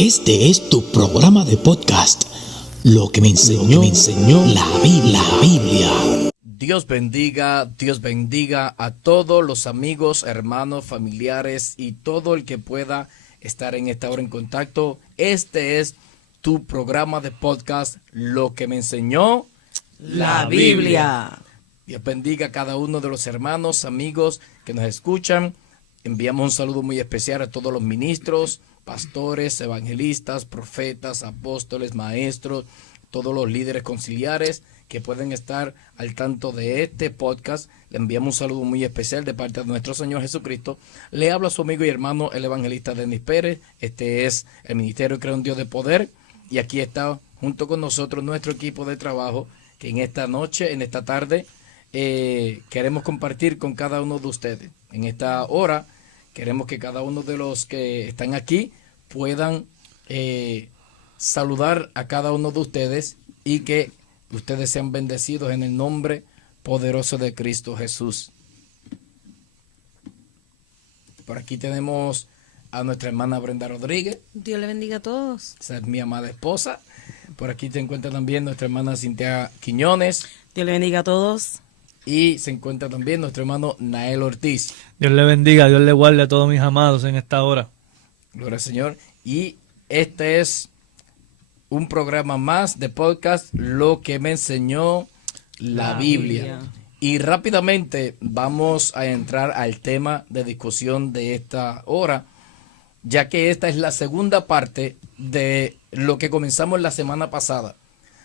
Este es tu programa de podcast, Lo que me enseñó la Biblia. Dios bendiga a todos los amigos, hermanos, familiares y todo el que pueda estar en esta hora en contacto. Este es tu programa de podcast, Lo que me enseñó la Biblia. Dios bendiga a cada uno de los hermanos, amigos que nos escuchan. Enviamos un saludo muy especial a todos los ministros, pastores, evangelistas, profetas, apóstoles, maestros, todos los líderes conciliares que pueden estar al tanto de este podcast. Le enviamos un saludo muy especial de parte de nuestro Señor Jesucristo. Le habla a su amigo y hermano, el evangelista Denis Pérez. Este es el Ministerio Creo en Dios de Poder. Y aquí está junto con nosotros nuestro equipo de trabajo, que en esta noche, en esta tarde, queremos compartir con cada uno de ustedes. En esta hora queremos que cada uno de los que están aquí puedan saludar a cada uno de ustedes y que ustedes sean bendecidos en el nombre poderoso de Cristo Jesús. Por aquí tenemos a nuestra hermana Brenda Rodríguez. Dios le bendiga a todos. Esa es mi amada esposa. Por aquí se encuentra también nuestra hermana Cintia Quiñones. Dios le bendiga a todos. Y se encuentra también nuestro hermano Nael Ortiz. Dios le bendiga, Dios le guarde a todos mis amados en esta hora. Gloria al Señor. Y este es un programa más de podcast, Lo que me enseñó la Biblia. Y rápidamente vamos a entrar al tema de discusión de esta hora, ya que esta es la segunda parte de lo que comenzamos la semana pasada.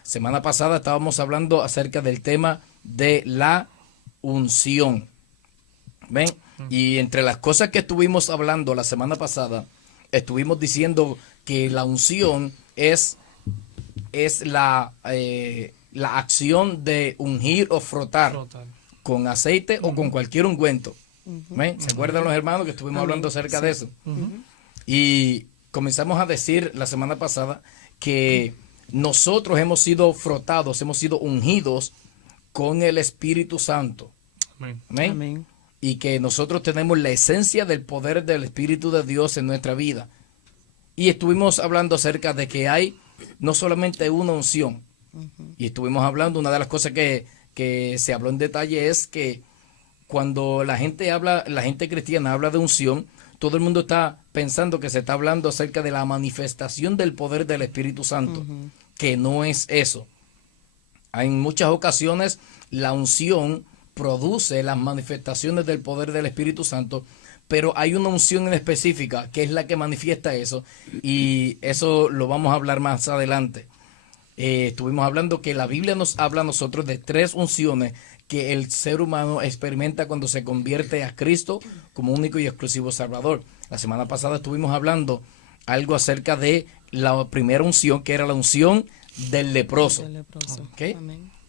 Semana pasada estábamos hablando acerca del tema de la unción. ¿Ven? Y entre las cosas que estuvimos hablando la semana pasada, estuvimos diciendo que la unción es la acción de ungir o frotar con aceite o con cualquier ungüento. ¿Ven? ¿Se acuerdan los hermanos que estuvimos hablando acerca de eso? Y comenzamos a decir la semana pasada que nosotros hemos sido frotados, hemos sido ungidos con el Espíritu Santo. Amén. Amén. Amén. Y que nosotros tenemos la esencia del poder del Espíritu de Dios en nuestra vida. Y estuvimos hablando acerca de que hay no solamente una unción. Y estuvimos hablando, una de las cosas que se habló en detalle es que cuando la gente cristiana habla de unción, todo el mundo está pensando que se está hablando acerca de la manifestación del poder del Espíritu Santo, que no es eso. En muchas ocasiones la unción produce las manifestaciones del poder del Espíritu Santo, pero hay una unción en específica que es la que manifiesta eso, y eso lo vamos a hablar más adelante. Estuvimos hablando que la Biblia nos habla a nosotros de 3 unciones que el ser humano experimenta cuando se convierte a Cristo como único y exclusivo Salvador. La semana pasada estuvimos hablando algo acerca de la primera unción, que era la unción del leproso. ¿Okay?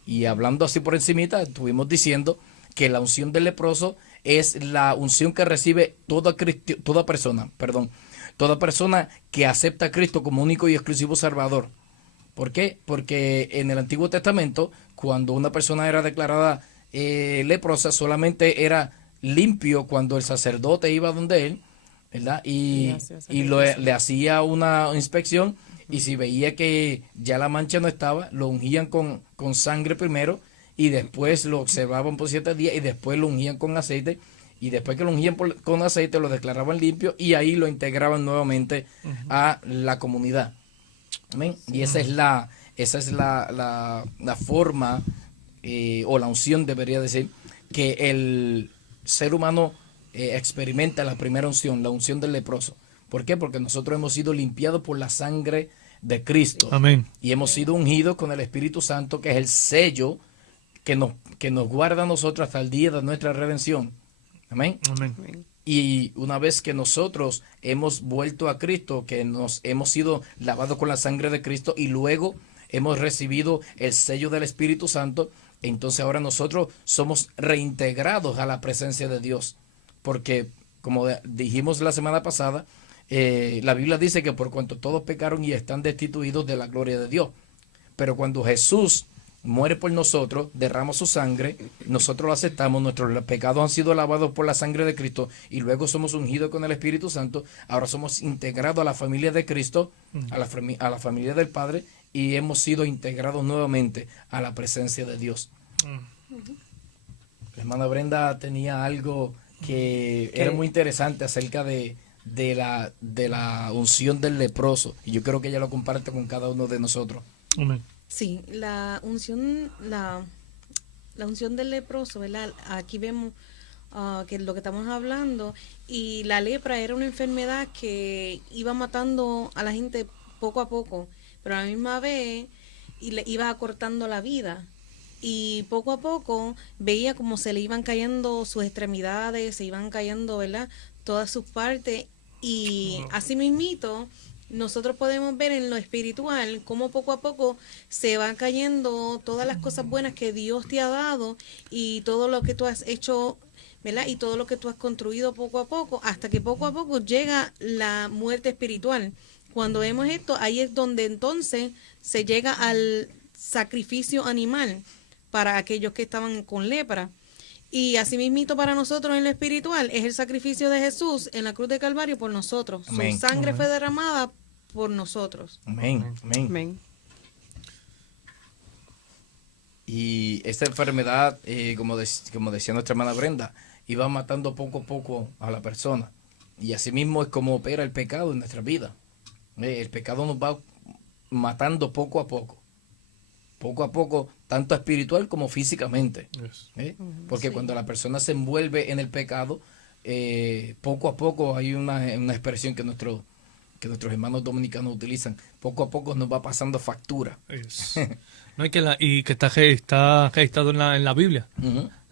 Y hablando así por encimita, estuvimos diciendo que la unción del leproso es la unción que recibe toda persona que acepta a Cristo como único y exclusivo Salvador. ¿Por qué? Porque en el Antiguo Testamento, cuando una persona era declarada leprosa, solamente era limpio cuando el sacerdote iba donde él, ¿verdad? Y le hacía una inspección, y si veía que ya la mancha no estaba, lo ungían con sangre primero, y después lo observaban por 7 días, y después lo ungían con aceite, y después que lo ungían con aceite lo declaraban limpio, y ahí lo integraban nuevamente a la comunidad. Amén. Y esa es la forma, o la unción, debería decir, que el ser humano experimenta la primera unción, la unción del leproso. ¿Por qué? Porque nosotros hemos sido limpiados por la sangre de Cristo. Amén. Y hemos sido ungidos con el Espíritu Santo, que es el sello que nos guarda a nosotros hasta el día de nuestra redención. Amén. Amén. Y una vez que nosotros hemos vuelto a Cristo, que nos hemos sido lavados con la sangre de Cristo, y luego hemos recibido el sello del Espíritu Santo, entonces ahora nosotros somos reintegrados a la presencia de Dios. Porque, como dijimos la semana pasada, la Biblia dice que por cuanto todos pecaron y están destituidos de la gloria de Dios. Pero cuando Jesús muere por nosotros, derrama su sangre, nosotros lo aceptamos, nuestros pecados han sido lavados por la sangre de Cristo y luego somos ungidos con el Espíritu Santo, ahora somos integrados a la familia de Cristo, a la familia del Padre, y hemos sido integrados nuevamente a la presencia de Dios. La hermana Brenda tenía algo que era muy interesante acerca de la unción del leproso, y yo creo que ella lo comparte con cada uno de nosotros. Amén. Sí, la unción del leproso, ¿verdad? Aquí vemos que es lo que estamos hablando, y la lepra era una enfermedad que iba matando a la gente poco a poco, pero a la misma vez y le iba acortando la vida. Y poco a poco veía como se le iban cayendo sus extremidades, se iban cayendo, ¿verdad?, todas sus partes, y así mismito nosotros podemos ver en lo espiritual cómo poco a poco se van cayendo todas las cosas buenas que Dios te ha dado y todo lo que tú has hecho, ¿verdad?, y todo lo que tú has construido poco a poco, hasta que poco a poco llega la muerte espiritual. Cuando vemos esto, ahí es donde entonces se llega al sacrificio animal para aquellos que estaban con lepra. Y asimismo para nosotros en lo espiritual es el sacrificio de Jesús en la cruz de Calvario por nosotros. Amén. Su sangre fue derramada por nosotros. Amén, amén. Amén. Y esta enfermedad, como decía nuestra hermana Brenda, iba matando poco a poco a la persona. Y asimismo es como opera el pecado en nuestra vida. El pecado nos va matando poco a poco, tanto espiritual como físicamente. Porque sí. cuando la persona se envuelve en el pecado, poco a poco hay una expresión que nuestros hermanos dominicanos utilizan, poco a poco nos va pasando factura. No, y que está registrado en la Biblia.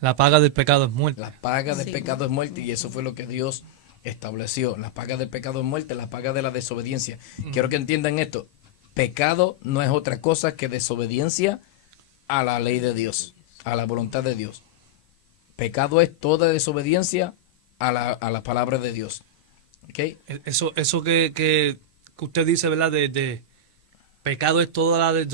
La paga del pecado es muerte. La paga del Sí. pecado es muerte, y eso fue lo que Dios estableció. La paga del pecado es muerte, la paga de la desobediencia. Quiero que entiendan esto. Pecado no es otra cosa que desobediencia a la ley de Dios, a la voluntad de Dios. Pecado es toda desobediencia a la palabra de Dios. ¿Okay? Eso que usted dice, ¿verdad? De pecado es toda la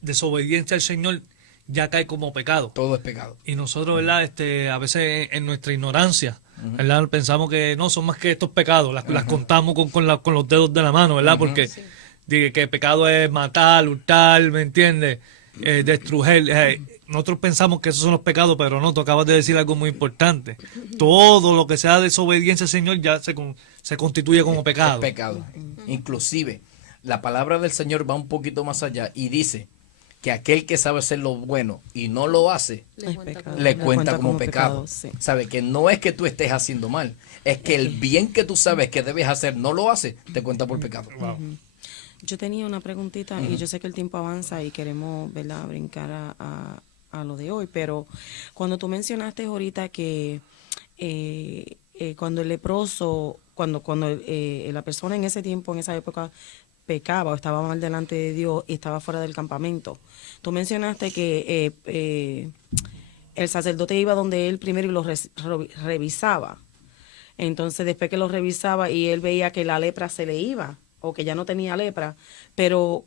desobediencia al Señor, ya cae como pecado. Todo es pecado. Y nosotros, ¿verdad? A veces en nuestra ignorancia, ¿verdad? Pensamos que no son más que estos pecados, las contamos con los dedos de la mano, ¿verdad? Porque dice que pecado es matar, hurtar, ¿me entiendes? Destruir. Nosotros pensamos que esos son los pecados, pero no, tú acabas de decir algo muy importante. Todo lo que sea desobediencia al Señor ya se constituye como pecado. Es pecado. Inclusive, la palabra del Señor va un poquito más allá y dice que aquel que sabe hacer lo bueno y no lo hace, le cuenta como pecado. Sí. Sabe que no es que tú estés haciendo mal, es que el bien que tú sabes que debes hacer no lo haces, te cuenta por pecado. Wow. Yo tenía una preguntita y yo sé que el tiempo avanza y queremos, ¿verdad?, brincar a lo de hoy, pero cuando tú mencionaste ahorita que cuando el leproso, cuando la persona en ese tiempo, en esa época, pecaba o estaba mal delante de Dios y estaba fuera del campamento, tú mencionaste que el sacerdote iba donde él primero y lo revisaba. Entonces, después que lo revisaba y él veía que la lepra se le iba o que ya no tenía lepra, pero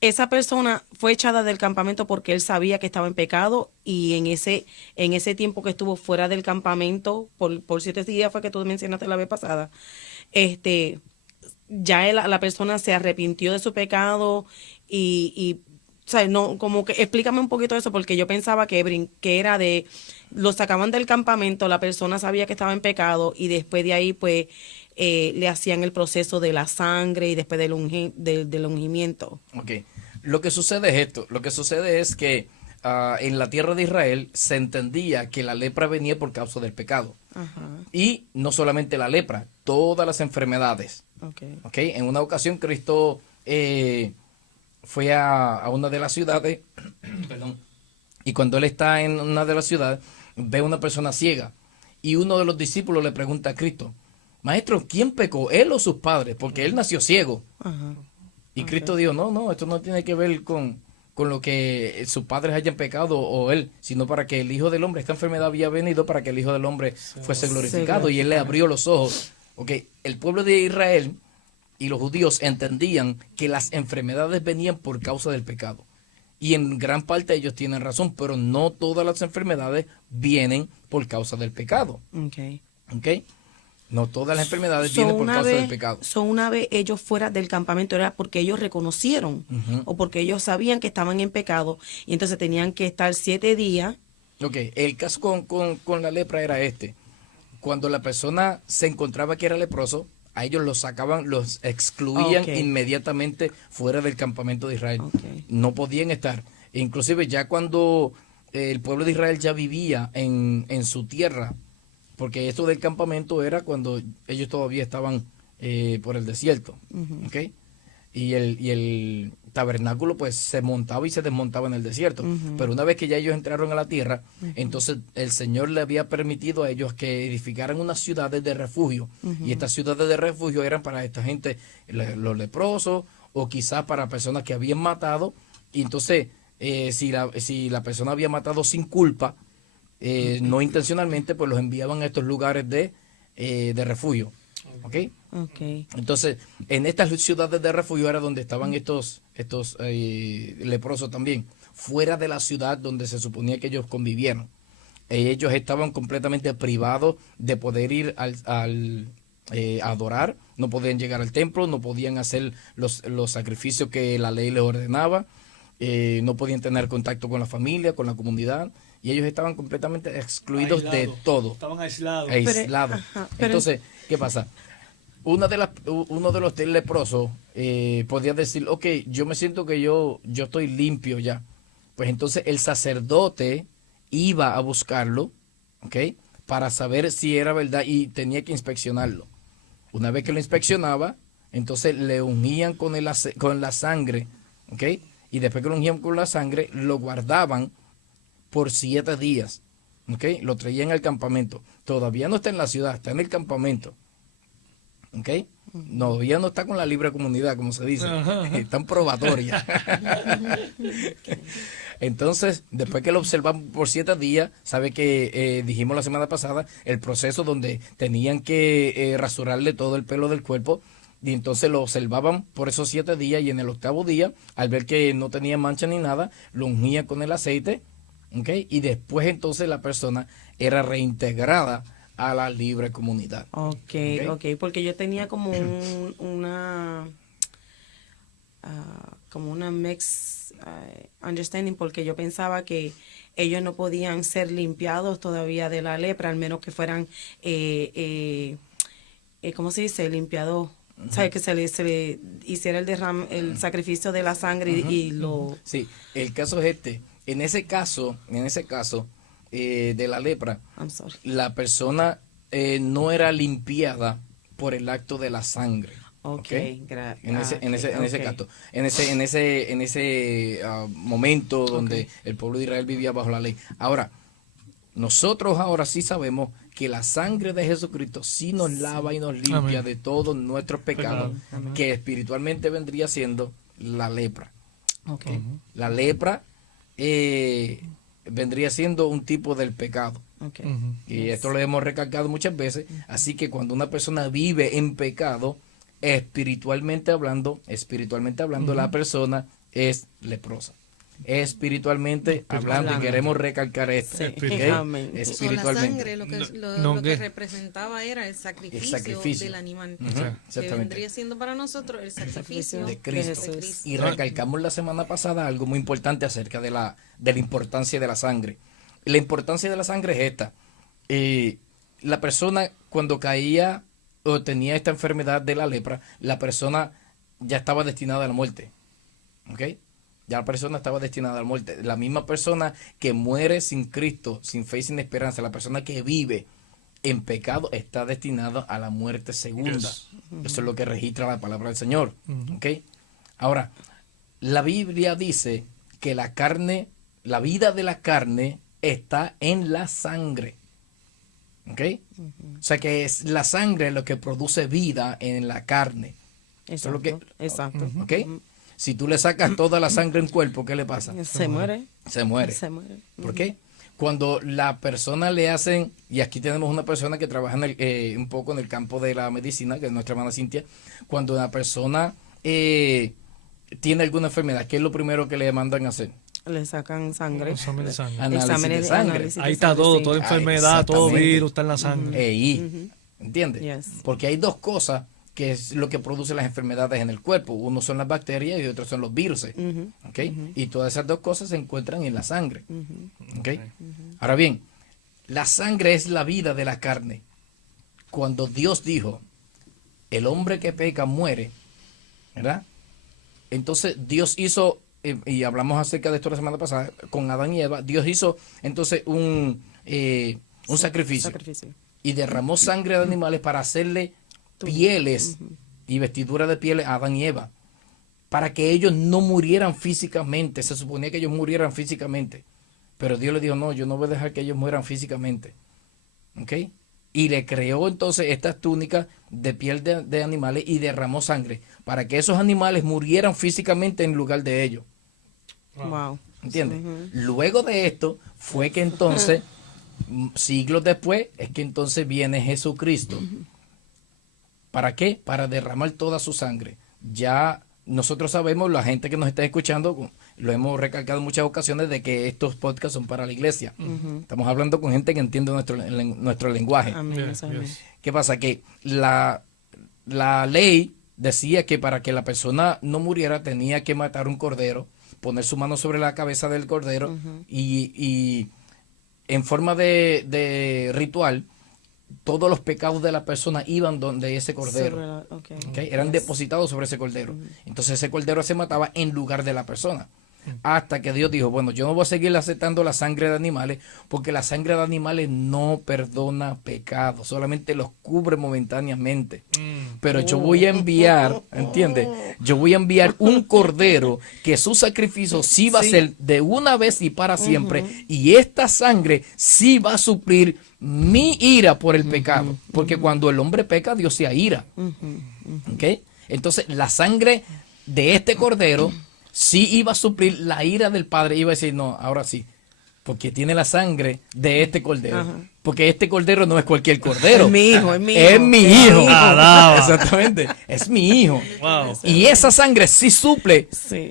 esa persona fue echada del campamento porque él sabía que estaba en pecado, y en ese tiempo que estuvo fuera del campamento, por 7 días fue que tú mencionaste la vez pasada, ya la persona se arrepintió de su pecado y o sea, no, como que explícame un poquito eso, porque yo pensaba que era de, lo sacaban del campamento, la persona sabía que estaba en pecado y después de ahí pues le hacían el proceso de la sangre y después del ungimiento. Ok. Lo que sucede es esto. Lo que sucede es que en la tierra de Israel se entendía que la lepra venía por causa del pecado. Ajá. Y no solamente la lepra, todas las enfermedades. Okay. Ok. En una ocasión Cristo fue a una de las ciudades, perdón, y cuando él está en una de las ciudades, ve a una persona ciega. Y uno de los discípulos le pregunta a Cristo: Maestro, ¿quién pecó, él o sus padres? Porque él nació ciego. Ajá. Y Cristo dijo: no, esto no tiene que ver con lo que sus padres hayan pecado o él, sino para que el Hijo del Hombre, esta enfermedad había venido para que el Hijo del Hombre fuese glorificado. Y él le abrió los ojos. Okay. El pueblo de Israel y los judíos entendían que las enfermedades venían por causa del pecado. Y en gran parte ellos tienen razón, pero no todas las enfermedades vienen por causa del pecado. Okay. ¿Ok? No todas las enfermedades vienen por causa del pecado. Una vez ellos fuera del campamento era porque ellos reconocieron o porque ellos sabían que estaban en pecado y entonces tenían que estar 7 días. Ok, el caso con la lepra era este. Cuando la persona se encontraba que era leproso, a ellos los sacaban, los excluían inmediatamente fuera del campamento de Israel. Okay. No podían estar. Inclusive ya cuando el pueblo de Israel ya vivía en su tierra, porque esto del campamento era cuando ellos todavía estaban por el desierto, ¿ok? Y el tabernáculo pues se montaba y se desmontaba en el desierto. Pero una vez que ya ellos entraron a la tierra, entonces el Señor le había permitido a ellos que edificaran unas ciudades de refugio. Y estas ciudades de refugio eran para esta gente, los leprosos, o quizás para personas que habían matado. Y entonces, si la persona había matado sin culpa, no intencionalmente, pues los enviaban a estos lugares de refugio. ¿Ok? Okay. Entonces, en estas ciudades de refugio era donde estaban estos leprosos también, fuera de la ciudad donde se suponía que ellos convivieron. Ellos estaban completamente privados de poder ir a adorar, no podían llegar al templo, no podían hacer los sacrificios que la ley les ordenaba, no podían tener contacto con la familia, con la comunidad, y ellos estaban completamente excluidos de todo. Estaban aislados. Aislados. Entonces, ¿qué pasa? Uno de los leprosos podía decir, ok, yo me siento que yo estoy limpio ya. Pues entonces el sacerdote iba a buscarlo, ¿ok? Para saber si era verdad y tenía que inspeccionarlo. Una vez que lo inspeccionaba, entonces le ungían con la sangre, ¿ok? Y después que lo ungían con la sangre, lo guardaban por 7 días, ¿ok? Lo traían al campamento. Todavía no está en la ciudad, está en el campamento. ¿Ok? No, ya no está con la libre comunidad, como se dice. Está en probatoria. Entonces, después que lo observamos por 7 días, sabe que dijimos la semana pasada el proceso donde tenían que rasurarle todo el pelo del cuerpo. Y entonces lo observaban por esos 7 días y en el 8º día, al ver que no tenía mancha ni nada, lo ungían con el aceite. ¿Ok? Y después entonces la persona era reintegrada a la libre comunidad. Okay, porque yo tenía como una mixed understanding, porque yo pensaba que ellos no podían ser limpiados todavía de la lepra, al menos que fueran, ¿cómo se dice? Limpiados. ¿Sabe? Que se le hiciera el sacrificio de la sangre y lo... Sí, el caso es este. En ese caso de la lepra, la persona no era limpiada por el acto de la sangre. En ese momento donde el pueblo de Israel vivía bajo la ley. Ahora, nosotros ahora sí sabemos que la sangre de Jesucristo sí nos lava y nos limpia de todos nuestros pecados, que espiritualmente vendría siendo la lepra. La lepra vendría siendo un tipo del pecado. Y esto lo hemos recalcado muchas veces. Así que cuando una persona vive en pecado, espiritualmente hablando, la persona es leprosa. Espiritualmente hablando, y queremos recalcar esto. Espiritualmente. La sangre lo que representaba era el sacrificio del animal, que vendría siendo para nosotros el sacrificio de Cristo. Y recalcamos la semana pasada algo muy importante acerca de la importancia de la sangre. La importancia de la sangre es esta. La persona cuando caía o tenía esta enfermedad de la lepra, la persona ya estaba destinada a la muerte. ¿Ok? Ya la persona estaba destinada a la muerte. La misma persona que muere sin Cristo, sin fe y sin esperanza, la persona que vive en pecado está destinada a la muerte segunda. Eso es lo que registra la palabra del Señor. ¿Okay? Ahora, la Biblia dice que la vida de la carne está en la sangre. ¿Ok? O sea que es la sangre lo que produce vida en la carne. Exacto. ¿Ok? Si tú le sacas toda la sangre en cuerpo, ¿qué le pasa? Se muere. Se muere. ¿Por qué? Cuando la persona le hacen, y aquí tenemos una persona que trabaja un poco en el campo de la medicina, que es nuestra hermana Cintia, cuando una persona tiene alguna enfermedad, ¿qué es lo primero que le mandan a hacer? Le sacan sangre. Examen de sangre. Análisis de Exámenes sangre. análisis de Ahí está sangre, todo, sí. toda enfermedad, todo exactamente. virus está en la sangre. ¿Entiendes? Yes. Porque hay dos cosas que es lo que produce las enfermedades en el cuerpo. Uno son las bacterias y otro son los virus. ¿Ok? Y todas esas dos cosas se encuentran en la sangre. ¿Ok? Ahora bien, la sangre es la vida de la carne. Cuando Dios dijo, el hombre que peca muere, ¿verdad? Entonces Dios hizo, y hablamos acerca de esto la semana pasada, con Adán y Eva, Dios hizo entonces un sacrificio. Y derramó sangre de animales para hacerle pieles y vestiduras de pieles a Adán y Eva, para que ellos no murieran físicamente. Se suponía que ellos murieran físicamente, pero Dios le dijo, no, yo no voy a dejar que ellos mueran físicamente. ¿Ok? Y le creó entonces estas túnicas de piel de animales y derramó sangre para que esos animales murieran físicamente en lugar de ellos. Wow. ¿Entiendes? Luego de esto fue que entonces, siglos después, es que entonces viene Jesucristo. ¿Para qué? Para derramar toda su sangre. Ya nosotros sabemos, la gente que nos está escuchando, lo hemos recalcado en muchas ocasiones, de que estos podcasts son para la iglesia. Estamos hablando con gente que entiende nuestro lenguaje. Amén. Yes, Amén. yes. ¿Qué pasa? Que la ley decía que para que la persona no muriera tenía que matar un cordero, poner su mano sobre la cabeza del cordero y en forma de ritual, todos los pecados de la persona iban donde ese cordero. ¿Ok? Eran depositados sobre ese cordero. Entonces ese cordero se mataba en lugar de la persona. Hasta que Dios dijo, bueno, yo no voy a seguir aceptando la sangre de animales, porque la sangre de animales no perdona pecados, solamente los cubre momentáneamente. Pero yo voy a enviar, ¿entiendes? Yo voy a enviar un cordero que su sacrificio sí va a ser de una vez y para siempre, y esta sangre sí va a suplir mi ira por el pecado, porque cuando el hombre peca, Dios se aira. ¿Ok? Entonces la sangre de este cordero sí iba a suplir la ira del Padre. Iba a decir, no, ahora sí, porque tiene la sangre de este cordero. Porque este cordero no es cualquier cordero. Es mi hijo, es mi hijo. Es mi hijo. Alaba. Exactamente, es mi hijo. Wow. Y esa sangre sí suple Sí.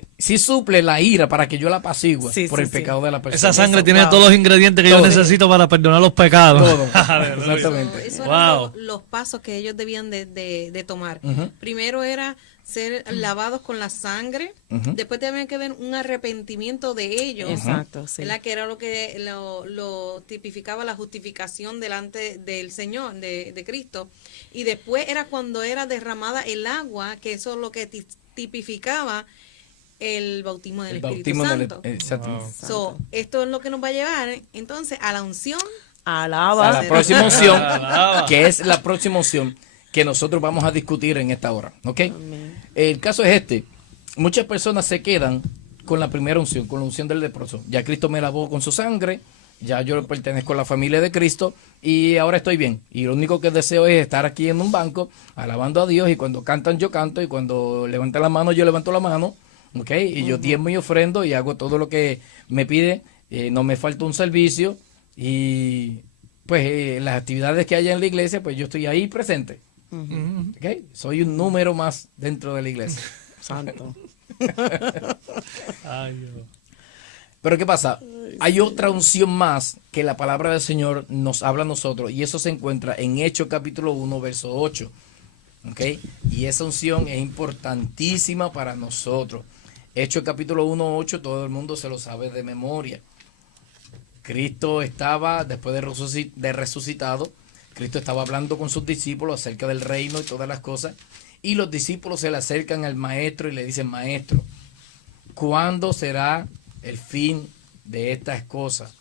la ira para que yo la apacigüe Sí, por sí, el sí. pecado de la persona. Esa sangre Eso, tiene wow. todos los ingredientes que Todo. yo necesito para perdonar los pecados. Todo. Aleluya. Exactamente. Eso eran Wow. los pasos que ellos debían de tomar. Primero era ser lavados con la sangre, después tenían que ver un arrepentimiento de ellos. Exacto, sí. ¿Verdad? Que era lo que lo tipificaba la justificación delante del Señor, de Cristo. Y después era cuando era derramada el agua, que eso es lo que tipificaba el bautismo del El Espíritu bautismo Santo. exactamente. So, esto es lo que nos va a llevar entonces a la unción. Alaba. A la próxima unción, Alaba. que es la próxima unción que nosotros vamos a discutir en esta hora. ¿Ok? El caso es este. Muchas personas se quedan con la primera unción, con la unción del leproso. Ya Cristo me lavó con su sangre, ya yo pertenezco a la familia de Cristo y ahora estoy bien. Y lo único que deseo es estar aquí en un banco alabando a Dios, y cuando cantan yo canto, y cuando levantan la mano yo levanto la mano. ¿Ok? Y yo diezmo y ofrendo y hago todo lo que me pide. No me falta un servicio, y pues las actividades que haya en la iglesia, pues yo estoy ahí presente. ¿Ok? Soy un número más dentro de la iglesia. Santo. Ay, Dios. Pero ¿qué pasa? Hay otra unción más que la palabra del Señor nos habla a nosotros, y eso se encuentra en Hechos capítulo 1, verso 8. ¿Ok? Y esa unción es importantísima para nosotros. Hechos capítulo 1, 8, todo el mundo se lo sabe de memoria. Cristo estaba, después de resucitado, Cristo estaba hablando con sus discípulos acerca del reino y todas las cosas, y los discípulos se le acercan al maestro y le dicen, maestro, ¿cuándo será el fin de estas cosas?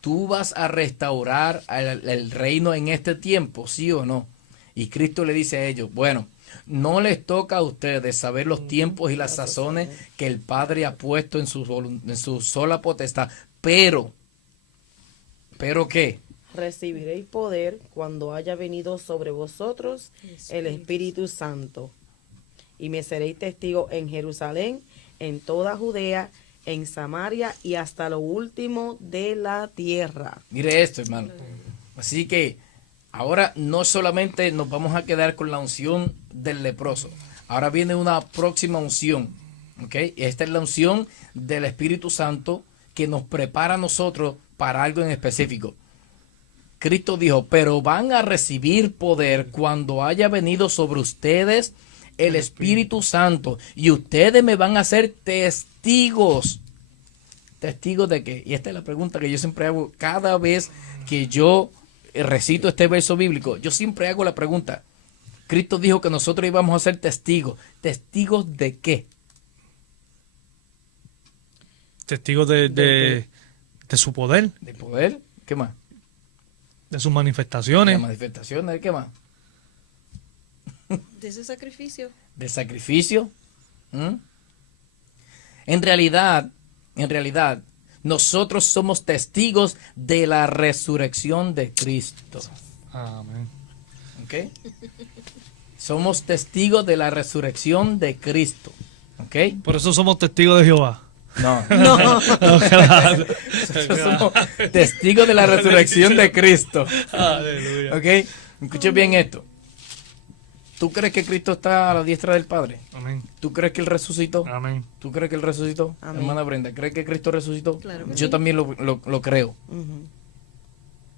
¿Tú vas a restaurar el reino en este tiempo, sí o no? Y Cristo le dice a ellos, bueno, no les toca a ustedes saber los tiempos y las sazones que el Padre ha puesto en su sola potestad, pero ¿qué? Recibiréis poder cuando haya venido sobre vosotros el Espíritu Santo. Y me seréis testigo en Jerusalén, en toda Judea, en Samaria y hasta lo último de la tierra. Mire esto, hermano. Así que ahora no solamente nos vamos a quedar con la unción del leproso. Ahora viene una próxima unción. ¿Ok? Esta es la unción del Espíritu Santo, que nos prepara a nosotros para algo en específico. Cristo dijo, pero van a recibir poder cuando haya venido sobre ustedes el Espíritu Santo, y ustedes me van a ser testigos. ¿Testigos de qué? Y esta es la pregunta que yo siempre hago cada vez que yo recito este verso bíblico. Yo siempre hago la pregunta. Cristo dijo que nosotros íbamos a ser testigos. ¿Testigos de qué? Testigos de su poder, ¿De poder? ¿Qué más? de sus ¿De manifestaciones. manifestaciones? ¿Qué más? De ese sacrificio. ¿De sacrificio? ¿Mm? En realidad, nosotros somos testigos de la resurrección de Cristo. Amén. ¿Ok? Somos testigos de la resurrección de Cristo. ¿Ok? Por eso somos testigos de Jehová. No. No. Claro. Nosotros somos testigos de la resurrección de Cristo. Aleluya. ¿Ok? Escuchen bien esto. ¿Tú crees que Cristo está a la diestra del Padre? Amén. ¿Tú crees que Él resucitó? Amén. ¿Tú crees que Él resucitó? Amén. Hermana Brenda, ¿crees que Cristo resucitó? Claro que Yo sí. también lo creo. Ujú.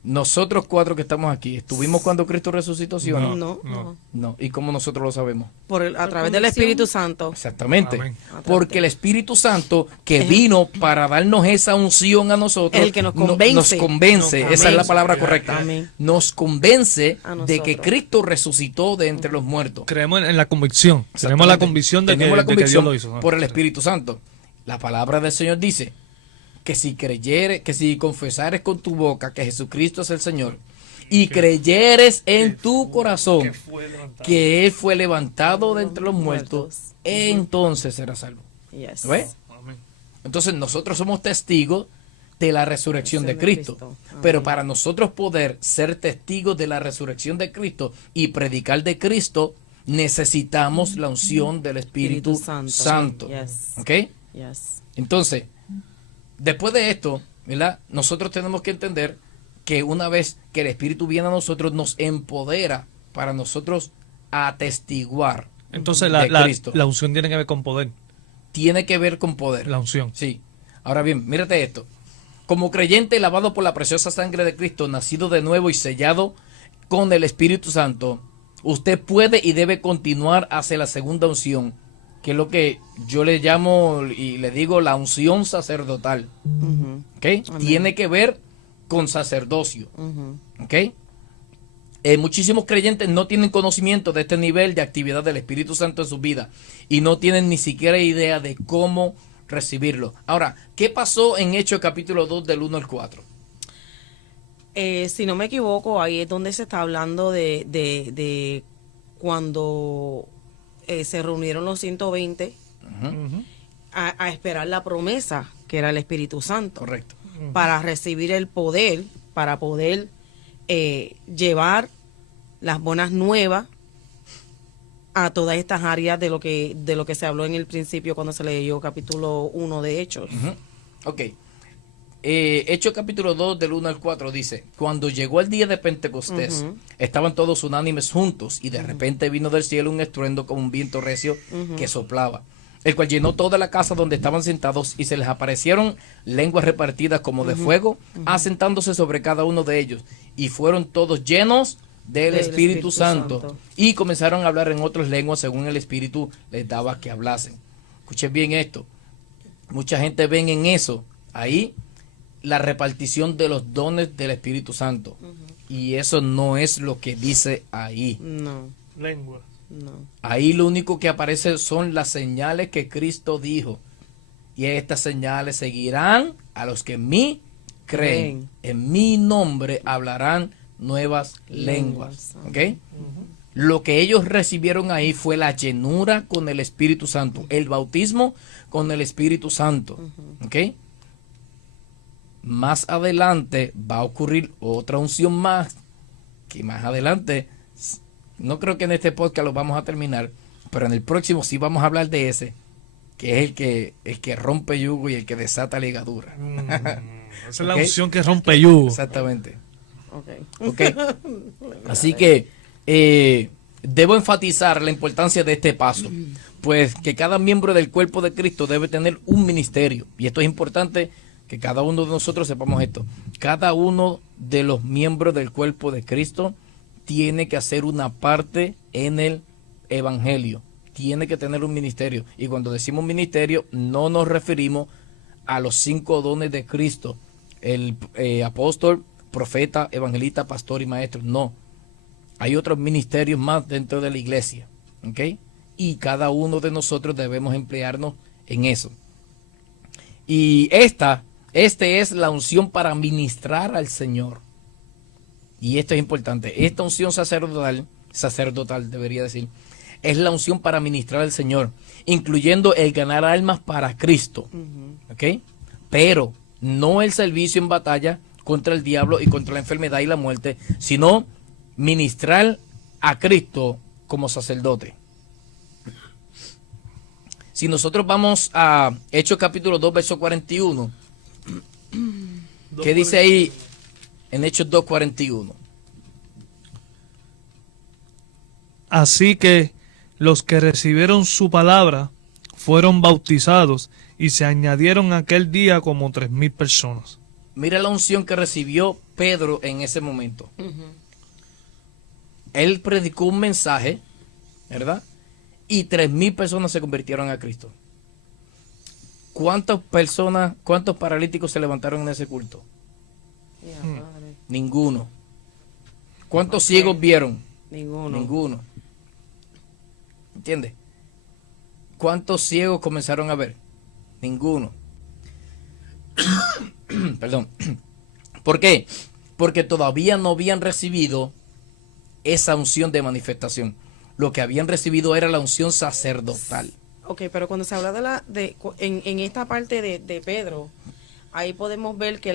Nosotros 4 que estamos aquí, ¿estuvimos cuando Cristo resucitó, sí o no? No. No. No. ¿Y cómo nosotros lo sabemos? A través del convicción. Espíritu Santo. Exactamente. Amén. Porque el Espíritu Santo que vino para darnos esa unción a nosotros, El que nos convence. nos convence, Nos esa es la convence. palabra correcta, Amén. nos convence A de que nosotros. Cristo resucitó de entre los muertos. Creemos en la convicción. Tenemos la Exactamente. convicción de que, Tenemos la de que convicción Dios lo hizo. por el Espíritu Santo. La palabra del Señor dice que si confesares con tu boca que Jesucristo es el Señor y creyeres en tu corazón que Él fue levantado de entre los muertos, entonces serás salvo. Yes. ¿Ves? Amén. Entonces nosotros somos testigos de la resurrección de De Cristo. Cristo. Amén. Pero para nosotros poder ser testigos de la resurrección de Cristo y predicar de Cristo, necesitamos la unción del Espíritu Espíritu Santo. Santo. Yes. ¿Ok? Yes. Entonces, después de esto, ¿verdad? Nosotros tenemos que entender que una vez que el Espíritu viene a nosotros, nos empodera para nosotros atestiguar. Entonces de la Cristo. unción tiene que ver con poder. Tiene que ver con poder. La unción. Sí. Ahora bien, mírate esto. Como creyente lavado por la preciosa sangre de Cristo, nacido de nuevo y sellado con el Espíritu Santo, usted puede y debe continuar hacia la segunda unción, que es lo que yo le llamo y le digo la unción sacerdotal. Ujú. ¿Ok? Tiene que ver con sacerdocio. Ujú. ¿Ok? Muchísimos creyentes no tienen conocimiento de este nivel de actividad del Espíritu Santo en su vida y no tienen ni siquiera idea de cómo recibirlo. Ahora, ¿qué pasó en Hechos capítulo 2 del 1 al 4? Si no me equivoco, ahí es donde se está hablando de cuando se reunieron los 120 a esperar la promesa, que era el Espíritu Santo, Correcto. para recibir el poder, para poder llevar las buenas nuevas a todas estas áreas de lo que se habló en el principio cuando se leyó capítulo 1 de Hechos. Ok. Hechos capítulo 2 del 1 al 4 dice, cuando llegó el día de Pentecostés, estaban todos unánimes juntos y de repente vino del cielo un estruendo como un viento recio que soplaba, el cual llenó toda la casa donde estaban sentados y se les aparecieron lenguas repartidas como de fuego, asentándose sobre cada uno de ellos y fueron todos llenos del Espíritu Santo y comenzaron a hablar en otras lenguas según el Espíritu les daba que hablasen. Escuchen bien esto. Mucha gente ven en eso, ahí, la repartición de los dones del Espíritu Santo. Y eso no es lo que dice ahí. No, Lengua. no. Ahí lo único que aparece son las señales que Cristo dijo. Y estas señales seguirán a los que en mí creen. En mi nombre hablarán nuevas lenguas. ¿Ok? Lo que ellos recibieron ahí fue la llenura con el Espíritu Santo. El bautismo con el Espíritu Santo. ¿Ok? Más adelante va a ocurrir otra unción más. Que más adelante, no creo que en este podcast lo vamos a terminar, pero en el próximo sí vamos a hablar de ese, que es el que rompe yugo y el que desata ligadura. Esa es la Ok. unción que rompe yugo. Exactamente. Ok. Ok. Así que debo enfatizar la importancia de este paso, pues que cada miembro del cuerpo de Cristo debe tener un ministerio. Y esto es importante que cada uno de nosotros sepamos esto. Cada uno de los miembros del cuerpo de Cristo tiene que hacer una parte en el evangelio. Tiene que tener un ministerio. Y cuando decimos ministerio, no nos referimos a los 5 dones de Cristo. El apóstol, profeta, evangelista, pastor y maestro. No. Hay otros ministerios más dentro de la iglesia. ¿Ok? Y cada uno de nosotros debemos emplearnos en eso. Y esta es la unción para ministrar al Señor. Y esto es importante. Esta unción sacerdotal debería decir, es la unción para ministrar al Señor, incluyendo el ganar almas para Cristo. ¿Ok? Pero no el servicio en batalla contra el diablo y contra la enfermedad y la muerte, sino ministrar a Cristo como sacerdote. Si nosotros vamos a Hechos capítulo 2, verso 41, ¿qué dice ahí en Hechos 2:41? Así que los que recibieron su palabra fueron bautizados y se añadieron aquel día como 3,000 personas. Mira la unción que recibió Pedro en ese momento. Él predicó un mensaje, ¿verdad? Y 3,000 personas se convirtieron a Cristo. ¿Cuántas personas, cuántos paralíticos se levantaron en ese culto? Ninguno. ¿Cuántos ciegos vieron? Ninguno. ¿Entiendes? ¿Cuántos ciegos comenzaron a ver? Ninguno. Perdón. ¿Por qué? Porque todavía no habían recibido esa unción de manifestación. Lo que habían recibido era la unción sacerdotal. Ok, pero cuando se habla en esta parte de Pedro, ahí podemos ver que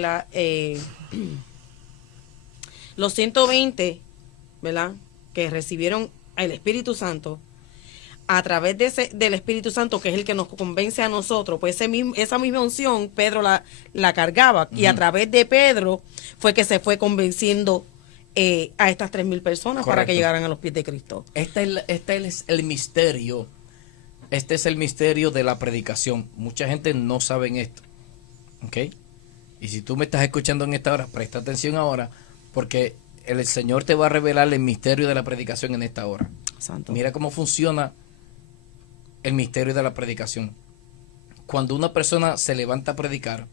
los 120, ¿verdad?, que recibieron el Espíritu Santo, a través del Espíritu Santo, que es el que nos convence a nosotros, pues esa misma unción Pedro la cargaba, y a través de Pedro fue que se fue convenciendo a estas 3,000 personas. Correcto. Para que llegaran a los pies de Cristo. Este es el misterio. Este es el misterio de la predicación. Mucha gente no sabe esto. ¿Ok? Y si tú me estás escuchando en esta hora, presta atención ahora, porque el Señor te va a revelar el misterio de la predicación en esta hora. Santo. Mira cómo funciona el misterio de la predicación. Cuando una persona se levanta a predicar,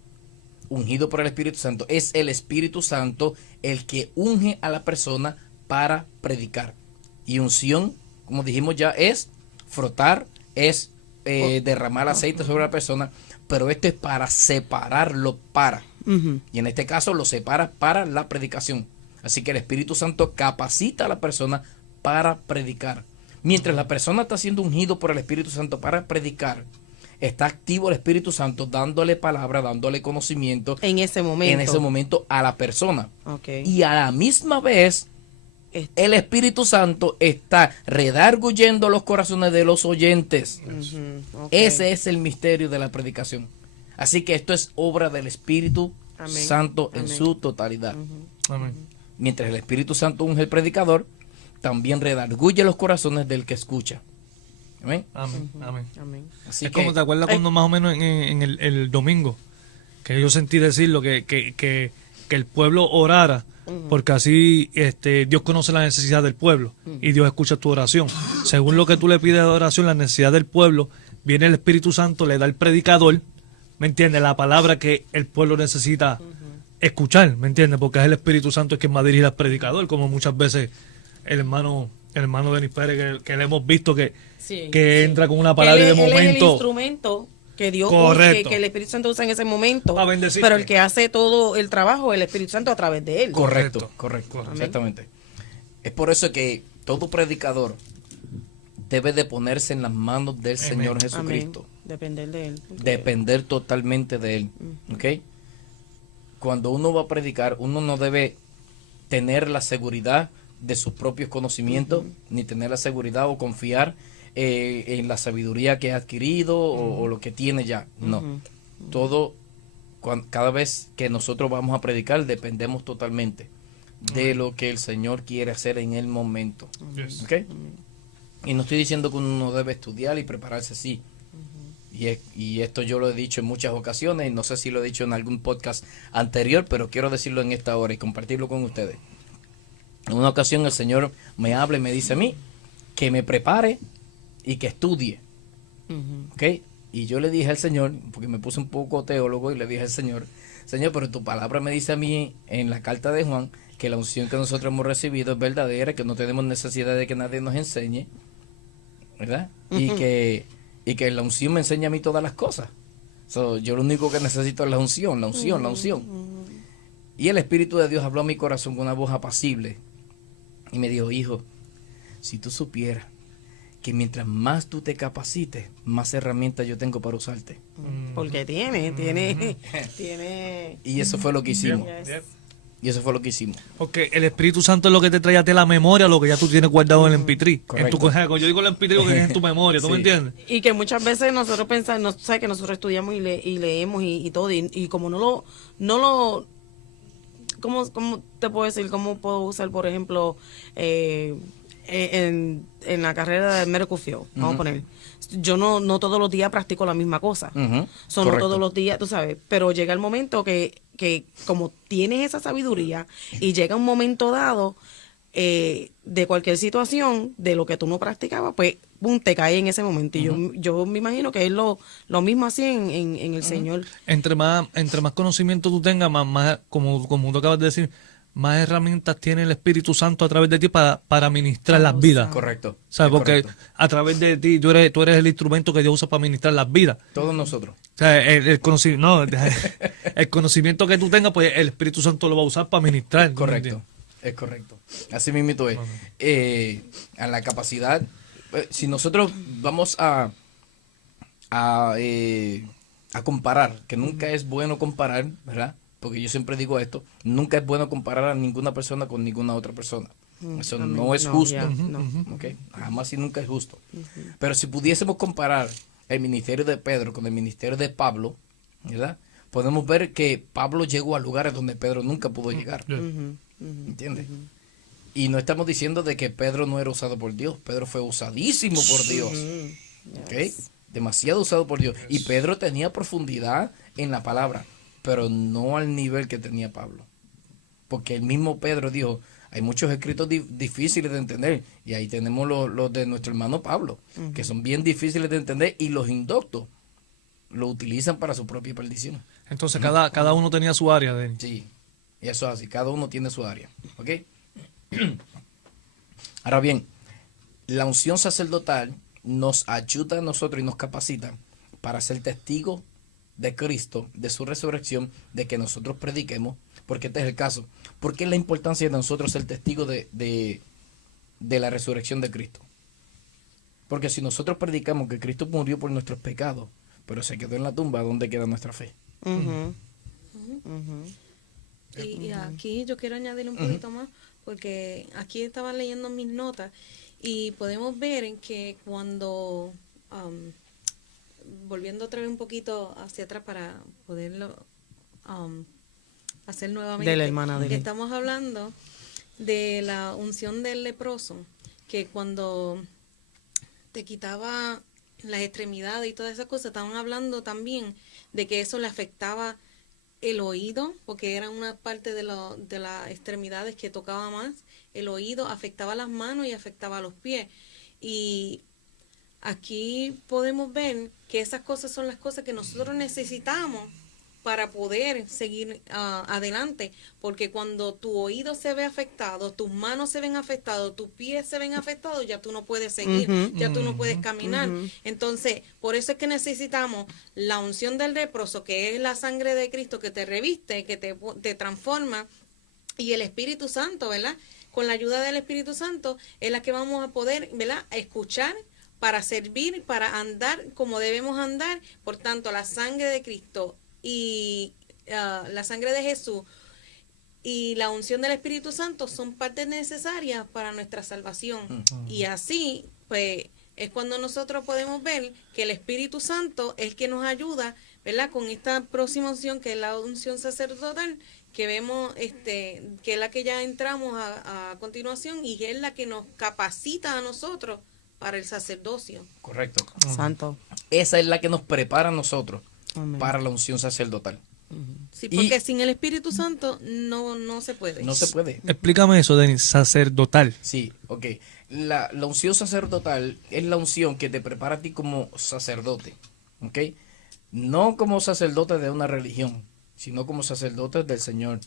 ungido por el Espíritu Santo, es el Espíritu Santo el que unge a la persona para predicar. Y unción, como dijimos ya, es frotar, es derramar aceite sobre la persona, pero esto es para separarlo para. Y en este caso lo separa para la predicación. Así que el Espíritu Santo capacita a la persona para predicar. Mientras la persona está siendo ungido por el Espíritu Santo para predicar, está activo el Espíritu Santo dándole palabra, dándole conocimiento en ese momento a la persona. Okay. Y a la misma vez el Espíritu Santo está redarguyendo los corazones de los oyentes. Okay. Ese es el misterio de la predicación. Así que esto es obra del Espíritu Santo en su totalidad. Amén. Mientras el Espíritu Santo unge el predicador, también redarguye los corazones del que escucha. Amén. Amén. Así es que, como te acuerdas cuando más o menos en el domingo, que yo sentí decirlo, que el pueblo orara, porque así Dios conoce la necesidad del pueblo y Dios escucha tu oración. Según lo que tú le pides de oración, la necesidad del pueblo, viene el Espíritu Santo, le da al predicador, ¿me entiendes? La palabra que el pueblo necesita escuchar, ¿me entiendes? Porque es el Espíritu Santo el que va a dirigir al predicador, como muchas veces el hermano Denis Pérez, que le hemos visto que entra con una palabra y de momento... Él es el instrumento que Dios usa, que el Espíritu Santo usa en ese momento, pero el que hace todo el trabajo es el Espíritu Santo a través de él. Correcto. Exactamente. Es por eso que todo predicador debe de ponerse en las manos del Señor Jesucristo. Depender de él. Depender totalmente de él. ¿Ok? Cuando uno va a predicar, uno no debe tener la seguridad de sus propios conocimientos, ni tener la seguridad o confiar en la sabiduría que ha adquirido o lo que tiene ya. No. Todo, cada vez que nosotros vamos a predicar, dependemos totalmente de lo que el Señor quiere hacer en el momento. ¿Ok? Y no estoy diciendo que uno no debe estudiar y prepararse así, y esto yo lo he dicho en muchas ocasiones, y no sé si lo he dicho en algún podcast anterior, pero quiero decirlo en esta hora y compartirlo con ustedes. En una ocasión el Señor me habla y me dice a mí que me prepare y que estudie. ¿Ok? Y yo le dije al Señor, porque me puse un poco teólogo, y le dije al Señor, Señor, pero tu palabra me dice a mí en la carta de Juan que la unción que nosotros hemos recibido es verdadera, que no tenemos necesidad de que nadie nos enseñe, ¿verdad? Y que la unción me enseña a mí todas las cosas. So, yo lo único que necesito es la unción, la unción, la unción. Y el Espíritu de Dios habló a mi corazón con una voz apacible y me dijo, hijo, si tú supieras que mientras más tú te capacites, más herramientas yo tengo para usarte. Porque tiene. Y eso fue lo que hicimos. Yes. Y eso fue lo que hicimos. Porque el Espíritu Santo es lo que te trae a ti la memoria, lo que ya tú tienes guardado en el MP3. Correcto. Cuando yo digo el MP3, porque es en tu memoria, ¿tú me Sí. entiendes? Y que muchas veces nosotros pensamos, sabes que nosotros estudiamos y leemos y todo, y como no lo ¿cómo te puedo decir? ¿Cómo puedo usar, por ejemplo, en la carrera de medical field? Vamos a poner. Yo no todos los días practico la misma cosa. Son no Correcto. todos los días, tú sabes. Pero llega el momento que como tienes esa sabiduría y llega un momento dado de cualquier situación, de lo que tú no practicabas, pues, boom, te cae en ese momento. Y yo me imagino que es lo mismo así en el Señor. Entre más conocimiento tú tengas, más como tú acabas de decir, más herramientas tiene el Espíritu Santo a través de ti para ministrar las vidas. Correcto. ¿Sabes? Es Porque correcto. a través de ti tú eres el instrumento que Dios usa para ministrar las vidas. Todos nosotros. O sea, el conocimiento que tú tengas, pues el Espíritu Santo lo va a usar para ministrar. ¿tú me Correcto. entiendes? Es correcto. Así mismo es. A la capacidad, si nosotros vamos a comparar, que nunca es bueno comparar, ¿verdad? Porque yo siempre digo esto, nunca es bueno comparar a ninguna persona con ninguna otra persona. Eso Amén. no es No, justo. ya, no. ¿Ok? Jamás y nunca es justo. Pero si pudiésemos comparar el ministerio de Pedro con el ministerio de Pablo, ¿verdad? Podemos ver que Pablo llegó a lugares donde Pedro nunca pudo llegar. ¿Entiendes? Y no estamos diciendo de que Pedro no era usado por Dios. Pedro fue usadísimo por Dios. ¿Ok? Demasiado usado por Dios. Y Pedro tenía profundidad en la palabra, pero no al nivel que tenía Pablo. Porque el mismo Pedro dijo, hay muchos escritos difíciles de entender. Y ahí tenemos los de nuestro hermano Pablo, que son bien difíciles de entender, y los indoctos lo utilizan para su propia perdición. Entonces cada uno tenía su área de Sí, y eso es así, cada uno tiene su área, ¿ok? Ahora bien, la unción sacerdotal nos ayuda a nosotros y nos capacita para ser testigos de Cristo, de su resurrección, de que nosotros prediquemos, porque este es el caso. ¿Por qué es la importancia de nosotros ser testigos de la resurrección de Cristo? Porque si nosotros predicamos que Cristo murió por nuestros pecados, pero se quedó en la tumba, ¿dónde queda nuestra fe? Y aquí yo quiero añadir un poquito más, porque aquí estaba leyendo mis notas y podemos ver en que cuando, volviendo otra vez un poquito hacia atrás para poderlo hacer nuevamente, De la hermana de que él. estamos hablando de la unción del leproso, que cuando te quitaba las extremidades y todas esas cosas, estaban hablando también de que eso le afectaba el oído, porque era una parte de las extremidades que tocaba más. El oído afectaba las manos y afectaba los pies. Y aquí podemos ver que esas cosas son las cosas que nosotros necesitamos para poder seguir adelante, porque cuando tu oído se ve afectado, tus manos se ven afectadas, tus pies se ven afectados, ya tú no puedes seguir, ya tú no puedes caminar. Entonces, por eso es que necesitamos la unción del leproso, que es la sangre de Cristo que te reviste, que te transforma, y el Espíritu Santo, ¿verdad? Con la ayuda del Espíritu Santo es la que vamos a poder, ¿verdad?, escuchar, para servir, para andar como debemos andar. Por tanto, la sangre de Cristo y la sangre de Jesús y la unción del Espíritu Santo son partes necesarias para nuestra salvación. Y así, pues, es cuando nosotros podemos ver que el Espíritu Santo es el que nos ayuda, ¿verdad?, con esta próxima unción, que es la unción sacerdotal, que vemos, que es la que ya entramos a continuación, y que es la que nos capacita a nosotros para el sacerdocio. Correcto. Santo. esa es la que nos prepara a nosotros Amén. para la unción sacerdotal. Sí, Y- porque sin el Espíritu Santo no se puede. No se puede. Explícame eso, Denis, sacerdotal. Sí, ok. La unción sacerdotal es la unción que te prepara a ti como sacerdote, ¿ok? No como sacerdote de una religión, sino como sacerdote del Señor,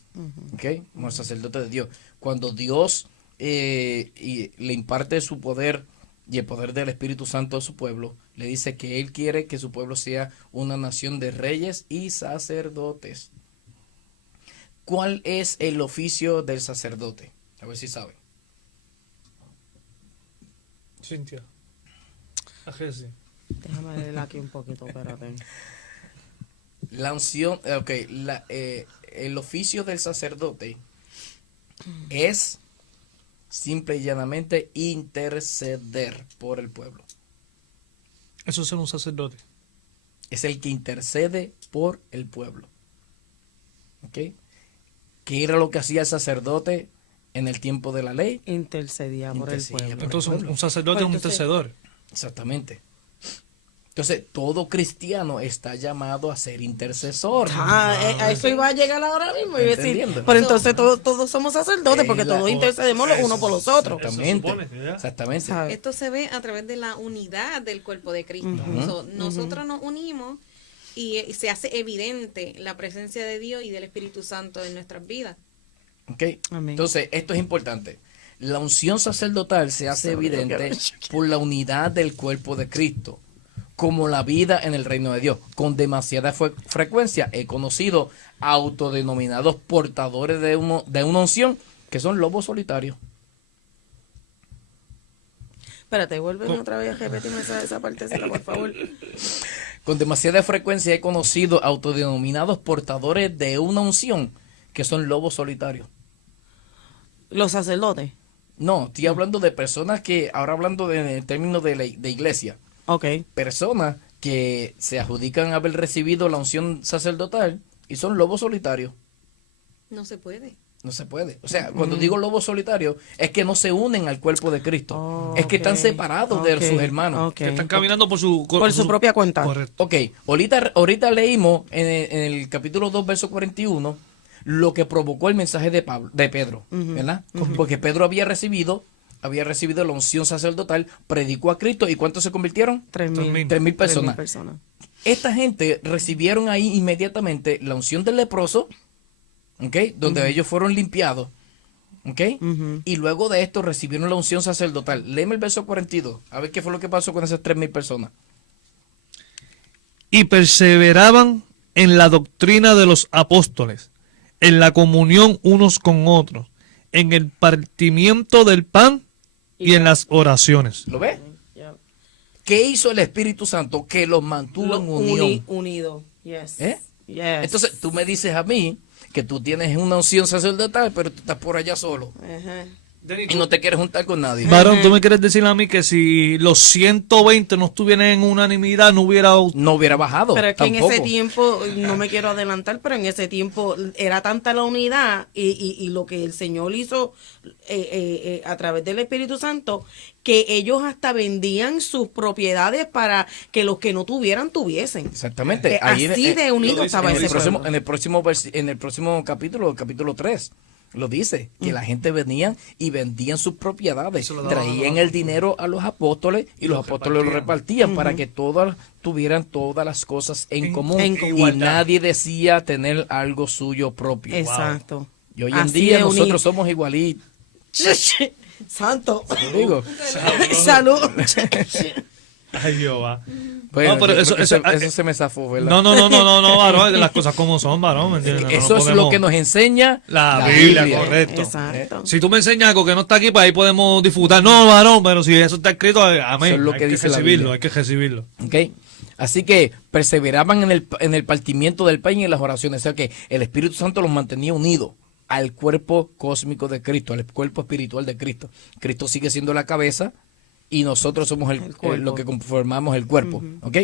¿ok? Como sacerdote de Dios. Cuando Dios le imparte su poder y el poder del Espíritu Santo a su pueblo, le dice que Él quiere que su pueblo sea una nación de reyes y sacerdotes. ¿Cuál es el oficio del sacerdote? A ver si saben. Cintia. Déjame leer aquí un poquito, espérate. La unción, el oficio del sacerdote es simple y llanamente interceder por el pueblo. Eso es ser un sacerdote. Es el que intercede por el pueblo. ¿Ok? ¿Qué era lo que hacía el sacerdote en el tiempo de la ley? Intercedía por el Intercedía pueblo. por- Entonces, pueblo. un sacerdote es un Entonces- intercedor. Exactamente. Entonces, todo cristiano está llamado a ser intercesor. A eso iba a llegar ahora mismo y decir, Entendiendo. pero entonces todos somos sacerdotes porque todos intercedemos los unos por los otros. Exactamente. Eso supone, ¿ya? Exactamente. ¿Sabes? Esto se ve a través de la unidad del cuerpo de Cristo. So, nosotros nos unimos y se hace evidente la presencia de Dios y del Espíritu Santo en nuestras vidas. ¿Ok? Amén. Entonces, esto es importante. La unción sacerdotal se hace evidente por la unidad del cuerpo de Cristo, como la vida en el reino de Dios. Con demasiada frecuencia he conocido autodenominados portadores de una unción que son lobos solitarios. Espérate, vuelven otra vez a repetirme esa parte, por favor. Con demasiada frecuencia he conocido autodenominados portadores de una unción que son lobos solitarios. Los sacerdotes. No, estoy hablando de personas que, ahora hablando en términos de iglesia, Ok. personas que se adjudican haber recibido la unción sacerdotal y son lobos solitarios. No se puede. No se puede. O sea, cuando digo lobos solitarios, es que no se unen al cuerpo de Cristo. Oh, es que están ok, separados de ok, sus hermanos. ok. Que están caminando por su propia cuenta. Correcto. Ok, ahorita leímos en el capítulo 2, verso 41, lo que provocó el mensaje de Pedro, ¿verdad? Porque Pedro había recibido la unción sacerdotal, predicó a Cristo, ¿y cuántos se convirtieron? 3,000. 3,000 personas. 3,000 Esta gente recibieron ahí inmediatamente la unción del leproso, ¿ok? Donde ellos fueron limpiados, ¿ok? Y luego de esto recibieron la unción sacerdotal. Léeme el verso 42, a ver qué fue lo que pasó con esas 3,000 personas. Y perseveraban en la doctrina de los apóstoles, en la comunión unos con otros, en el partimiento del pan y en las oraciones. ¿Lo ves? Ya. ¿Qué hizo el Espíritu Santo? Que los mantuvo en unión. Unido. Yes. ¿Eh? Yes. Entonces tú me dices a mí que tú tienes una unción sacerdotal, pero tú estás por allá solo Ajá. y no te quieres juntar con nadie. Varón, ¿tú me quieres decir a mí que si los 120 no estuvieran en unanimidad, no hubiera... No hubiera bajado. Pero es que tampoco. en ese tiempo, no me quiero adelantar, pero en ese tiempo era tanta la unidad y lo que el Señor hizo a través del Espíritu Santo, que ellos hasta vendían sus propiedades para que los que no tuvieran tuviesen. Exactamente. Ahí Así de unido estaba en ese pueblo. en el próximo capítulo 3, lo dice, que la gente venía y vendían sus propiedades, traían el dinero a los apóstoles y los apóstoles lo repartían para que todas tuvieran todas las cosas en común en y igualdad. nadie decía tener algo suyo propio. Exacto. Y hoy en Así día de unido. nosotros somos igualitos, Santo. digo. Salud. Ay, Jehová. Bueno, No, pero yo creo eso- que eso se me zafó, ¿verdad? No, varón, las cosas como son, varón, ¿me entiendes? No Eso es lo podemos- que nos enseña La Biblia, correcto. Exacto. Si tú me enseñas algo que no está aquí, pues ahí podemos disfrutar. No, varón, pero si eso está escrito, amén. Eso es lo Hay que dice la recibirlo, Biblia. hay que recibirlo. ¿Ok? Así que perseveraban en el partimiento del pan y en las oraciones. O sea que el Espíritu Santo los mantenía unidos al cuerpo cósmico de Cristo, al cuerpo espiritual de Cristo. Cristo sigue siendo la cabeza y nosotros somos El cuerpo. lo que conformamos el cuerpo. ¿Ok?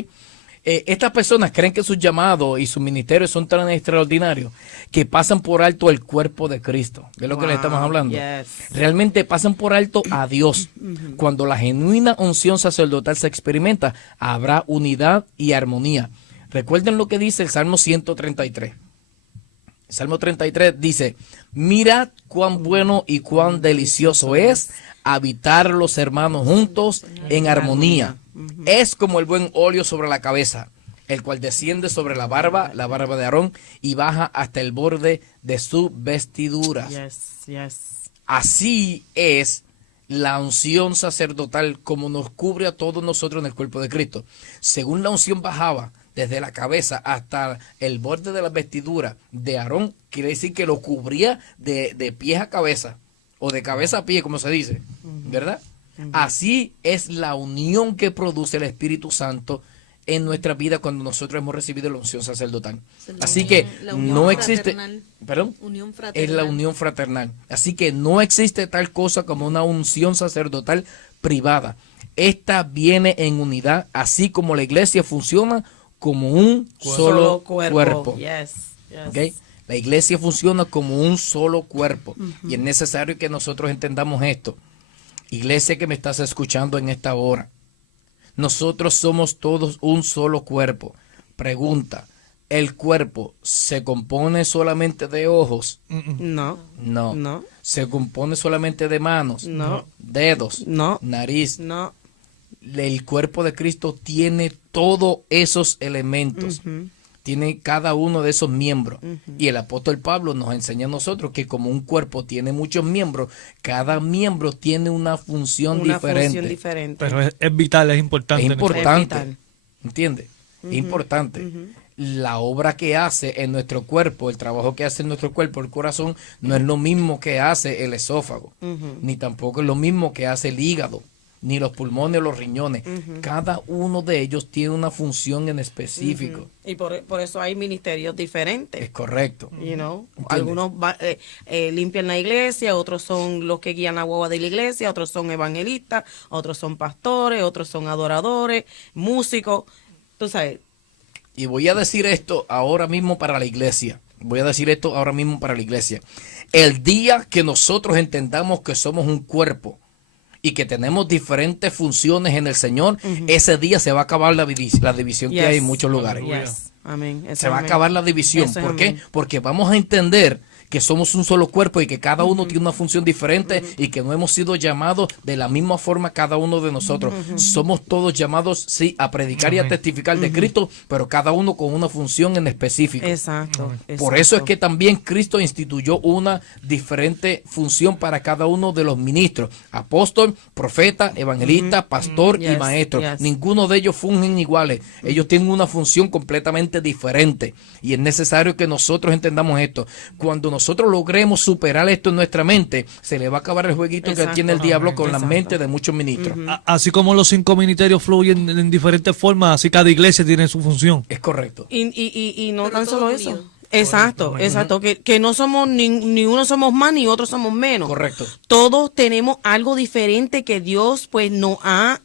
Estas personas creen que sus llamados y sus ministerios son tan extraordinarios que pasan por alto el cuerpo de Cristo. ¿De lo que le estamos hablando? Yes. Realmente pasan por alto a Dios. Cuando la genuina unción sacerdotal se experimenta, habrá unidad y armonía. Recuerden lo que dice el Salmo 133. El Salmo 33 dice: mirad cuán bueno y cuán delicioso es habitar los hermanos juntos en armonía. Es como el buen óleo sobre la cabeza, el cual desciende sobre la barba de Aarón, y baja hasta el borde de sus vestiduras. Yes, yes. Así es la unción sacerdotal, como nos cubre a todos nosotros en el cuerpo de Cristo. Según la unción bajaba desde la cabeza hasta el borde de la vestidura de Aarón, quiere decir que lo cubría de pies a cabeza, o de cabeza a pie, como se dice, ¿verdad? Así es la unión que produce el Espíritu Santo en nuestra vida cuando nosotros hemos recibido la unción sacerdotal. Así que La unión no existe, fraternal. perdón, Unión es fraternal. la unión fraternal. Así que no existe tal cosa como una unción sacerdotal privada. Esta viene en unidad, así como la iglesia funciona como un solo cuerpo. Yes, yes. ¿Ok? La iglesia funciona como un solo cuerpo. Y es necesario que nosotros entendamos esto. Iglesia que me estás escuchando en esta hora, nosotros somos todos un solo cuerpo. Pregunta: ¿el cuerpo se compone solamente de ojos? No. No. No. ¿Se compone solamente de manos? No. ¿Dedos? No. ¿Nariz? No. El cuerpo de Cristo tiene todos esos elementos. Tiene cada uno de esos miembros. Y el apóstol Pablo nos enseña a nosotros que como un cuerpo tiene muchos miembros, cada miembro tiene una función Una diferente. función diferente. Pero es vital, es importante. Es en nuestra- importante. Es vital. ¿Entiendes? Es importante. La obra que hace en nuestro cuerpo, el trabajo que hace en nuestro cuerpo, el corazón, no es lo mismo que hace el esófago, ni tampoco es lo mismo que hace el hígado, ni los pulmones o los riñones. Cada uno de ellos tiene una función en específico. Y por eso hay ministerios Es diferentes. correcto. You know, ¿Entiendes? algunos limpian la iglesia, otros son los que guían la guagua de la iglesia, otros son evangelistas, otros son pastores, otros son adoradores, músicos. Tú sabes, Y voy a decir esto ahora mismo para la iglesia. Voy a decir esto ahora mismo para la iglesia. El día que nosotros entendamos que somos un cuerpo y que tenemos diferentes funciones en el Señor, ese día se va a acabar la división que Yes. hay en muchos lugares. yes, amén. Eso Se va a amén. acabar la división. Eso es ¿Por qué? amén. Porque vamos a entender que somos un solo cuerpo y que cada uno tiene una función diferente y que no hemos sido llamados de la misma forma cada uno de nosotros. Somos todos llamados, sí, a predicar y a testificar de Cristo, pero cada uno con una función en específico. Exacto. Por eso es exacto. que también Cristo instituyó una diferente función para cada uno de los ministros: apóstol, profeta, evangelista, pastor y Yes, maestro. yes. Ninguno de ellos fungen iguales. Ellos tienen una función completamente diferente. Y es necesario que nosotros entendamos esto. Cuando nosotros logremos superar esto en nuestra mente, se le va a acabar el jueguito Exacto. que tiene el diablo con la Exacto. mente de muchos ministros. Así como los 5 ministerios fluyen en diferentes formas, así cada iglesia tiene su función. Es correcto. Y no Pero tan todos solo eso. unidos. Exacto, exacto. Que no somos ni uno somos más ni otro somos menos. Correcto. Todos tenemos algo diferente que Dios pues nos ha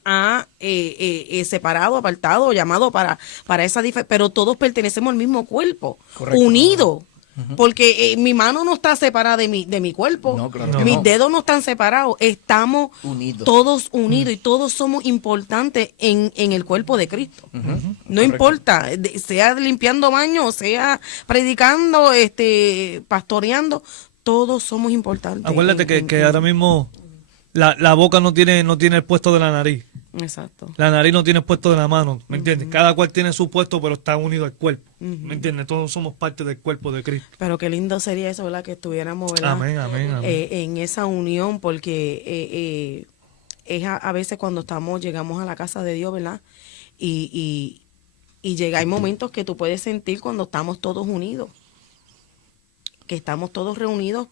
separado, apartado, llamado para esa diferencia. Pero todos pertenecemos al mismo cuerpo, Correcto. unidos. Porque mi mano no está separada de mi cuerpo. No, claro que Mis no. dedos no están separados. Estamos Unidos. todos unidos y todos somos importantes en el cuerpo de Cristo. No Correcto. importa, sea limpiando baños, sea predicando, pastoreando, todos somos importantes. Acuérdate que ahora mismo la boca no tiene el puesto de la nariz. Exacto. La nariz no tiene el puesto de la mano, ¿me entiendes? Cada cual tiene su puesto, pero está unido al cuerpo, ¿me entiendes? Todos somos parte del cuerpo de Cristo. Pero qué lindo sería eso, ¿verdad? Que estuviéramos, ¿verdad? Amén, amén, amén. En esa unión, porque es a veces cuando llegamos a la casa de Dios, ¿verdad? Y hay momentos que tú puedes sentir cuando estamos todos unidos, que estamos todos reunidos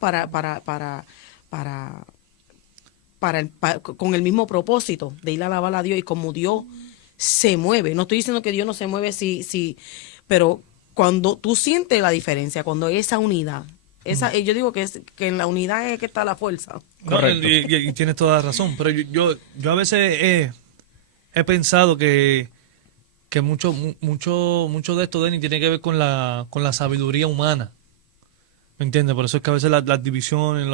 con el mismo propósito de ir a alabar a Dios, y como Dios se mueve. No estoy diciendo que Dios no se mueve, pero cuando tú sientes la diferencia, cuando hay esa unidad, yo digo que en la unidad es que está la fuerza. No, Correcto. y tienes toda la razón, pero yo a veces he pensado que que mucho de esto, Denny, tiene que ver con la sabiduría humana. ¿Me entiendes? Por eso es que a veces las divisiones,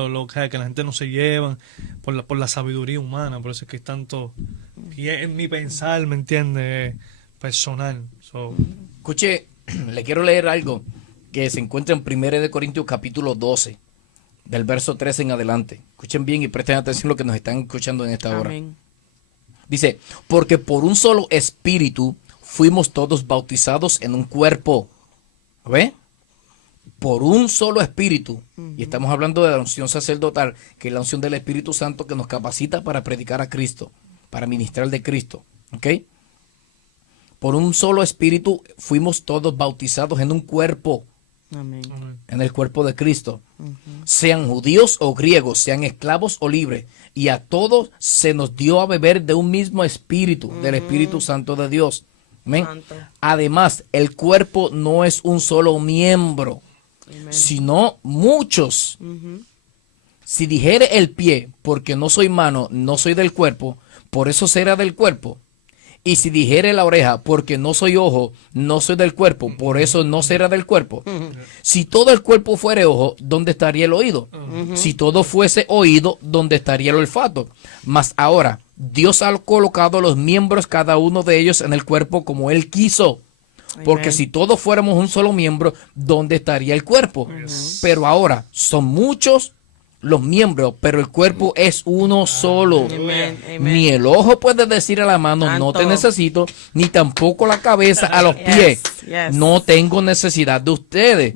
que la gente no se llevan, por la sabiduría humana. Por eso es que es tanto, y es mi pensar, ¿me entiendes? Personal. So, Escuche, le quiero leer algo que se encuentra en 1 de Corintios capítulo 12, del verso 13 en adelante. Escuchen bien y presten atención a lo que nos están escuchando en esta hora. Amén. Dice, porque por un solo espíritu fuimos todos bautizados en un cuerpo. ¿Ve? Por un solo espíritu. Y estamos hablando de la unción sacerdotal, que es la unción del Espíritu Santo que nos capacita para predicar a Cristo, para ministrar de Cristo. ¿Ok? Por un solo espíritu fuimos todos bautizados en un cuerpo, Amén. en el cuerpo de Cristo. Sean judíos o griegos, sean esclavos o libres, y a todos se nos dio a beber de un mismo espíritu, del Espíritu Santo de Dios. Amén. Santo. Además, el cuerpo no es un solo miembro, Amén. sino muchos. Ujú. Si dijere el pie, porque no soy mano, no soy del cuerpo, por eso será del cuerpo. Y si dijere la oreja, porque no soy ojo, no soy del cuerpo, por eso no será del cuerpo. Si todo el cuerpo fuere ojo, ¿dónde estaría el oído? Si todo fuese oído, ¿dónde estaría el olfato? Mas ahora, Dios ha colocado los miembros, cada uno de ellos, en el cuerpo como Él quiso. Porque Amén. si todos fuéramos un solo miembro, ¿dónde estaría el cuerpo? Pero ahora, son muchos los miembros, pero el cuerpo es uno solo. Amén, amén. Ni el ojo puede decir a la mano, no te Santo. necesito, ni tampoco la cabeza a los pies, yes. no tengo necesidad de ustedes.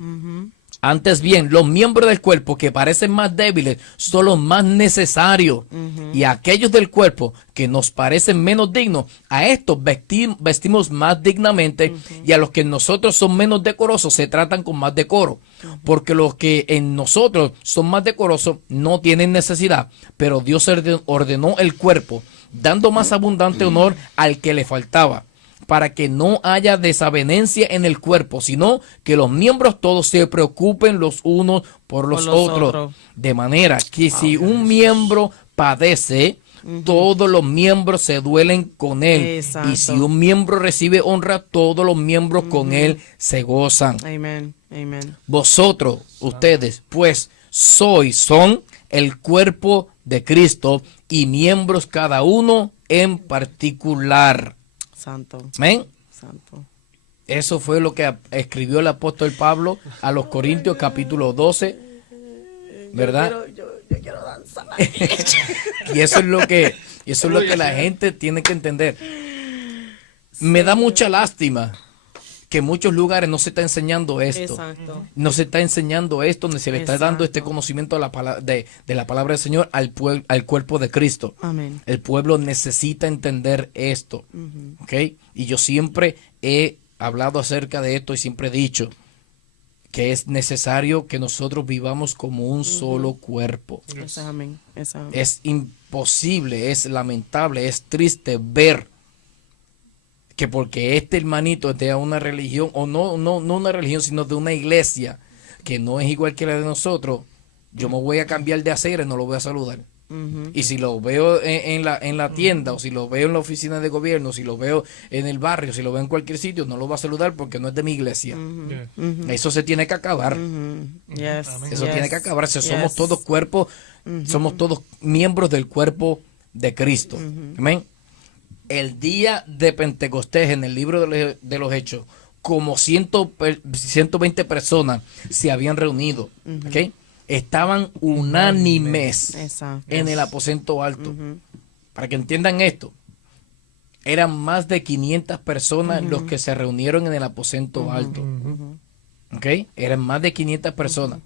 Antes bien, los miembros del cuerpo que parecen más débiles son los más necesarios. Y aquellos del cuerpo que nos parecen menos dignos, a estos vestimos más dignamente. Y a los que en nosotros son menos decorosos se tratan con más decoro. Porque los que en nosotros son más decorosos no tienen necesidad. Pero Dios ordenó el cuerpo, dando más abundante honor al que le faltaba, para que no haya desavenencia en el cuerpo, sino que los miembros todos se preocupen los unos por los otros. De manera que si un miembro padece, todos los miembros se duelen con él. Exacto. Y si un miembro recibe honra, todos los miembros con él se gozan. Amén. Amén. Vosotros, ustedes, pues, son el cuerpo de Cristo y miembros cada uno en particular. Santo. Amén. Santo. Eso fue lo que escribió el apóstol Pablo a los Corintios capítulo 12, ¿verdad? Yo quiero danzar. Y eso es lo que la gente tiene que entender. Me da mucha lástima que en muchos lugares no se está enseñando esto. Exacto. No se está enseñando esto, ni se le está dando este Exacto. conocimiento de la palabra del Señor al cuerpo de Cristo. Amén. El pueblo necesita entender esto. ¿Ok? Y yo siempre he hablado acerca de esto y siempre he dicho que es necesario que nosotros vivamos como un solo cuerpo. Eso es amén. Eso es amén. Es imposible, es lamentable, es triste ver que porque este hermanito es de una religión, o no una religión, sino de una iglesia que no es igual que la de nosotros, yo me voy a cambiar de acera y no lo voy a saludar. Y si lo veo en la tienda, o si lo veo en la oficina de gobierno, si lo veo en el barrio, si lo veo en cualquier sitio, no lo voy a saludar porque no es de mi iglesia. yeah. Eso se tiene que acabar. Yes. Eso Yes. tiene que acabarse. Yes. Somos todos cuerpos, somos todos miembros del cuerpo de Cristo. Amén. El día de Pentecostés, en el libro de los Hechos, como 120 personas se habían reunido. ¿Ok? Estaban unánimes Exacto. en el aposento alto. Para que entiendan esto, eran más de 500 personas los que se reunieron en el aposento alto. ¿Ok? Eran más de 500 personas.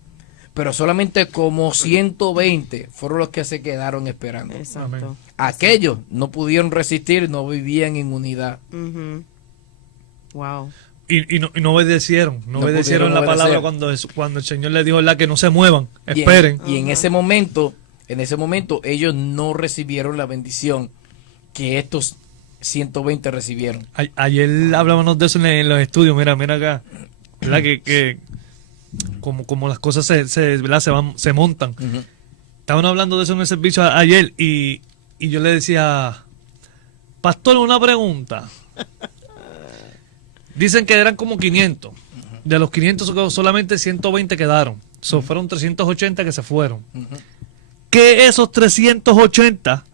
Pero solamente como 120 fueron los que se quedaron esperando. Exacto. Aquellos no pudieron resistir, no vivían en unidad. Wow. Y no obedecieron, no obedecieron la pudieron palabra obedecer. cuando el Señor les dijo que no se muevan, Y esperen. y en ese momento, ellos no recibieron la bendición que estos 120 recibieron. Ayer hablábamos de eso en los estudios, mira acá, ¿verdad? que como las cosas ¿verdad? se montan. Estaban hablando de eso en el servicio ayer y yo le decía, pastor, una pregunta. Dicen que eran como 500. De los 500 solamente 120 quedaron. Fueron 380 que se fueron. Que esos 380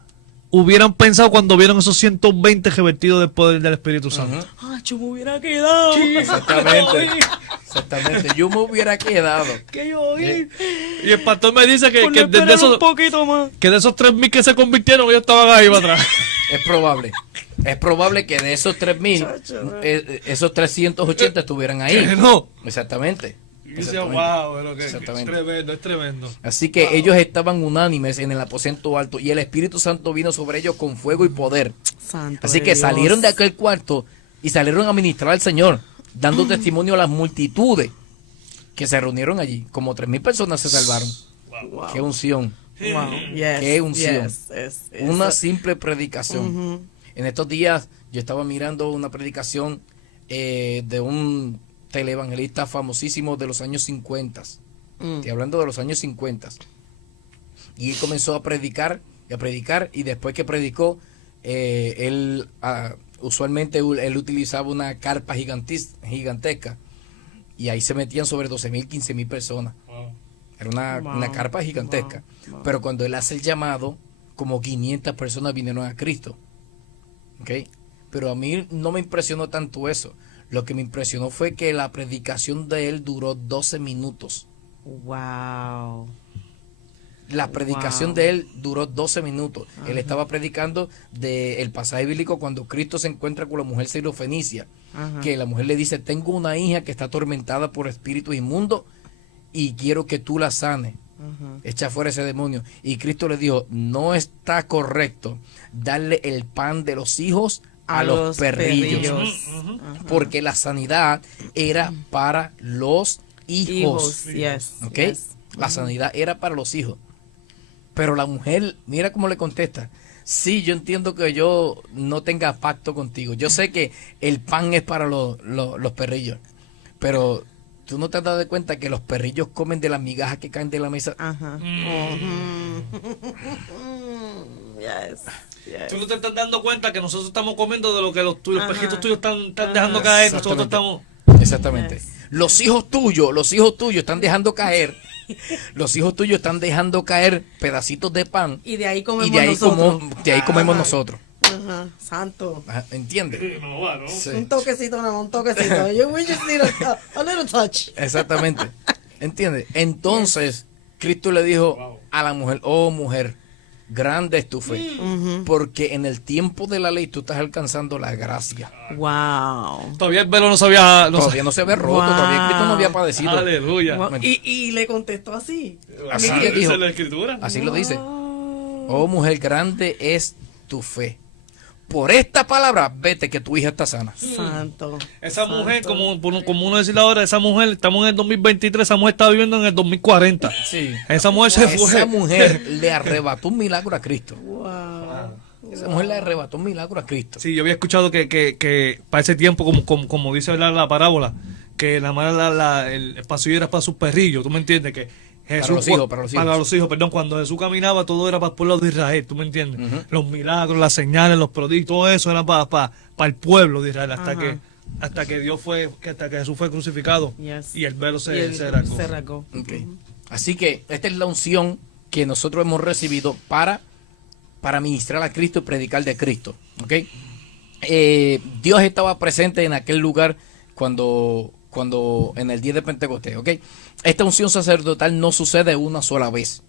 hubieran pensado cuando vieron esos 120 revertidos del poder del Espíritu Santo. Ah, yo me hubiera quedado. Exactamente. Yo me hubiera quedado. Que yo oí. Y el pastor me dice que de esperar esos, un poquito más. que de esos 3.000 que se convirtieron, ellos estaban ahí para atrás. Es probable. Es probable que de esos 3.000, esos 380 estuvieran ahí. No. Exactamente. Y decía, Exactamente. wow, pero que Exactamente. es tremendo. Así que ellos estaban unánimes en el aposento alto y el Espíritu Santo vino sobre ellos con fuego y poder. Santo Así de que Dios. salieron de aquel cuarto y salieron a ministrar al Señor, dando testimonio a las multitudes que se reunieron allí. Como 3.000 personas se salvaron. Wow. Qué unción. Wow. Yes, Qué unción. yes. Una simple predicación. En estos días yo estaba mirando una predicación de un televangelista famosísimo de los años 50. Estoy hablando de los años 50. Y él comenzó a predicar y después que predicó, él usualmente él utilizaba una carpa gigantesca y ahí se metían sobre 12.000, 15.000 personas. Era una carpa gigantesca. Pero cuando él hace el llamado, como 500 personas vinieron a Cristo. ¿Ok? Pero a mí no me impresionó tanto eso. Lo que me impresionó fue que la predicación de él duró 12 minutos. Wow. La predicación Wow. de él duró 12 minutos. Él estaba predicando del pasaje bíblico cuando Cristo se encuentra con la mujer sirofenicia. Que la mujer le dice, tengo una hija que está atormentada por espíritus inmundos y quiero que tú la sanes. Echa fuera ese demonio. Y Cristo le dijo, no está correcto darle el pan de los hijos a los perrillos. Porque la sanidad era para los hijos. Yes. ¿Ok? Yes. La sanidad era para los hijos. Pero la mujer, mira cómo le contesta. Sí, yo entiendo que yo no tenga pacto contigo. Yo sé que el pan es para los perrillos. Pero tú no te has dado cuenta que los perrillos comen de las migajas que caen de la mesa. Ajá. Yes. Yes. Tú no te estás dando cuenta que nosotros estamos comiendo de lo que los Ajá. pejitos tuyos están dejando caer. Nosotros Exactamente. estamos... Exactamente. Yes. Los hijos tuyos están dejando caer. Los hijos tuyos están dejando caer pedacitos de pan. Y de ahí comemos Y de ahí, nosotros. de ahí comemos Ajá. nosotros. Ajá. Santo. Ajá, ¿entiendes? Sí. Un toquecito, nada más, un toquecito. We just need a little touch. Exactamente. ¿Entiendes? Entonces, Cristo le dijo a la mujer, oh mujer, grande es tu fe. Porque en el tiempo de la ley tú estás alcanzando la gracia. Wow. Todavía el velo no sabía... Todavía no se ve roto, Wow. todavía Cristo no había padecido. Aleluya. Wow. Y le contestó así. Así Así le dice dijo. la escritura. Así lo dice. Oh mujer, grande es tu fe. Por esta palabra, vete que tu hija está sana. Santo. Esa mujer, Santo. como uno decía ahora, esa mujer, estamos en el 2023, esa mujer está viviendo en el 2040. Sí. Esa mujer se fue. Esa mujer le arrebató un milagro a Cristo. Wow. Esa mujer le arrebató un milagro a Cristo. Sí, yo había escuchado que para ese tiempo, como dice la parábola, que la madre el pasillo era para sus perrillos, ¿tú me entiendes? Que Jesús, para los hijos. perdón, cuando Jesús caminaba todo era para el pueblo de Israel, ¿tú me entiendes? Los milagros, las señales, los prodigios, todo eso era para el pueblo de Israel hasta que Jesús fue crucificado Yes. y el velo Y él se rasgó. se rasgó. Ok. Así que esta es la unción que nosotros hemos recibido para ministrar a Cristo y predicar de Cristo. ¿Ok? Dios estaba presente en aquel lugar cuando en el día de Pentecostés. ¿Ok? Esta unción sacerdotal no sucede una sola vez,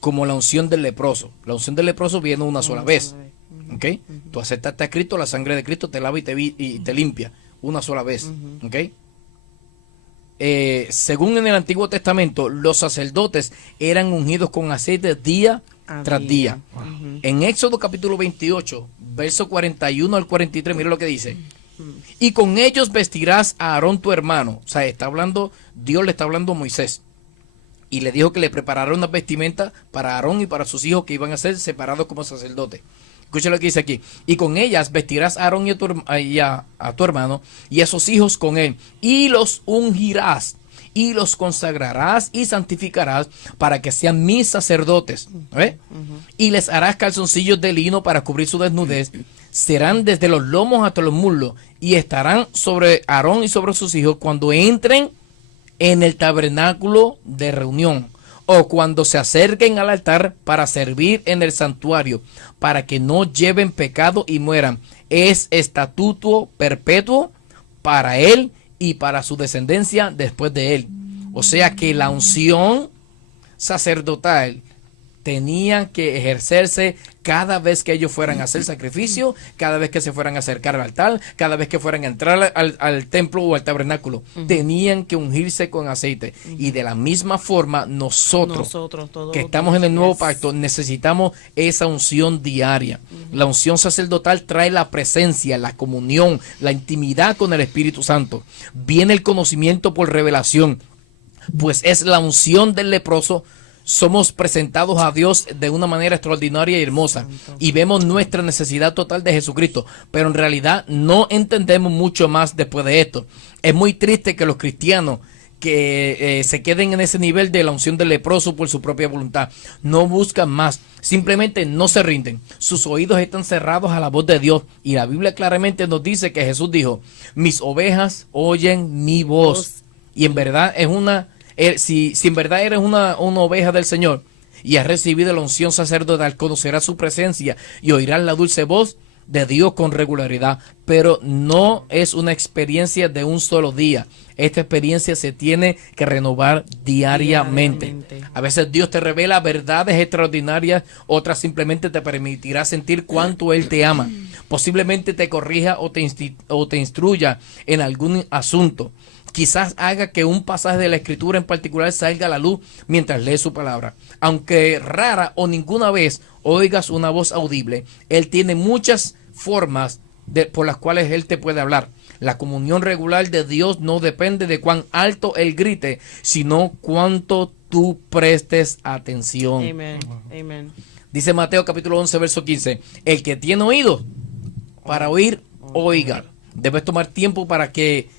como la unción del leproso. La unción del leproso viene una sola vez. ¿Ok? Tú aceptaste a Cristo, la sangre de Cristo te lava y te limpia una sola vez. ¿Ok? Según en el Antiguo Testamento, los sacerdotes eran ungidos con aceite día tras día. En Éxodo capítulo 28, verso 41 al 43, mira lo que dice. Y con ellos vestirás a Aarón tu hermano. O sea, Dios le está hablando a Moisés. Y le dijo que le preparara unas vestimentas para Aarón y para sus hijos que iban a ser separados como sacerdotes. Escucha lo que dice aquí. Y con ellas vestirás a Aarón y a tu hermano y a sus hijos con él. Y los ungirás y los consagrarás y santificarás para que sean mis sacerdotes. ¿Ve? Y les harás calzoncillos de lino para cubrir su desnudez. serán desde los lomos hasta los muslos, y estarán sobre Aarón y sobre sus hijos cuando entren en el tabernáculo de reunión, o cuando se acerquen al altar para servir en el santuario, para que no lleven pecado y mueran. Es estatuto perpetuo para él y para su descendencia después de él. O sea que la unción sacerdotal tenía que ejercerse cada vez que ellos fueran a hacer sacrificio, cada vez que se fueran a acercar al altar, cada vez que fueran a entrar al templo o al tabernáculo. Tenían que ungirse con aceite. Y de la misma forma, nosotros todos que los estamos en el nuevo días. pacto, necesitamos esa unción diaria. La unción sacerdotal trae la presencia, la comunión, la intimidad con el Espíritu Santo. Viene el conocimiento por revelación, pues es la unción del leproso. Somos presentados a Dios de una manera extraordinaria y hermosa, y vemos nuestra necesidad total de Jesucristo, pero en realidad no entendemos mucho más después de esto. Es muy triste que los cristianos que se queden en ese nivel de la unción del leproso por su propia voluntad, no buscan más, simplemente no se rinden. Sus oídos están cerrados a la voz de Dios, y la Biblia claramente nos dice que Jesús dijo: mis ovejas oyen mi voz. Y en verdad es una... Si en verdad eres una oveja del Señor y has recibido la unción sacerdotal, conocerás su presencia y oirás la dulce voz de Dios con regularidad. Pero no es una experiencia de un solo día. Esta experiencia se tiene que renovar diariamente. A veces Dios te revela verdades extraordinarias, otras simplemente te permitirá sentir cuánto Él te ama. Posiblemente te corrija o te instruya en algún asunto. Quizás haga que un pasaje de la Escritura en particular salga a la luz mientras lees su palabra. Aunque rara o ninguna vez oigas una voz audible, Él tiene muchas formas por las cuales Él te puede hablar. La comunión regular de Dios no depende de cuán alto Él grite, sino cuánto tú prestes atención. Amén. Amén. Dice Mateo capítulo 11, verso 15. El que tiene oídos para oír, oiga. Debes tomar tiempo para que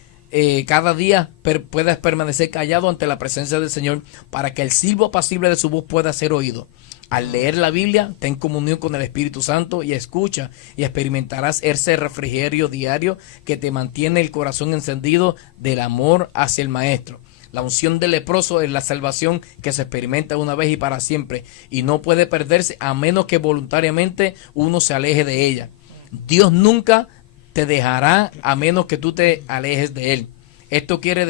cada día puedas permanecer callado ante la presencia del Señor, para que el silbo apacible de su voz pueda ser oído. Al leer la Biblia, ten comunión con el Espíritu Santo y escucha, y experimentarás ese refrigerio diario que te mantiene el corazón encendido del amor hacia el Maestro. La unción del leproso es la salvación que se experimenta una vez y para siempre, y no puede perderse a menos que voluntariamente uno se aleje de ella. Dios nunca te dejará a menos que tú te alejes de Él. Requiere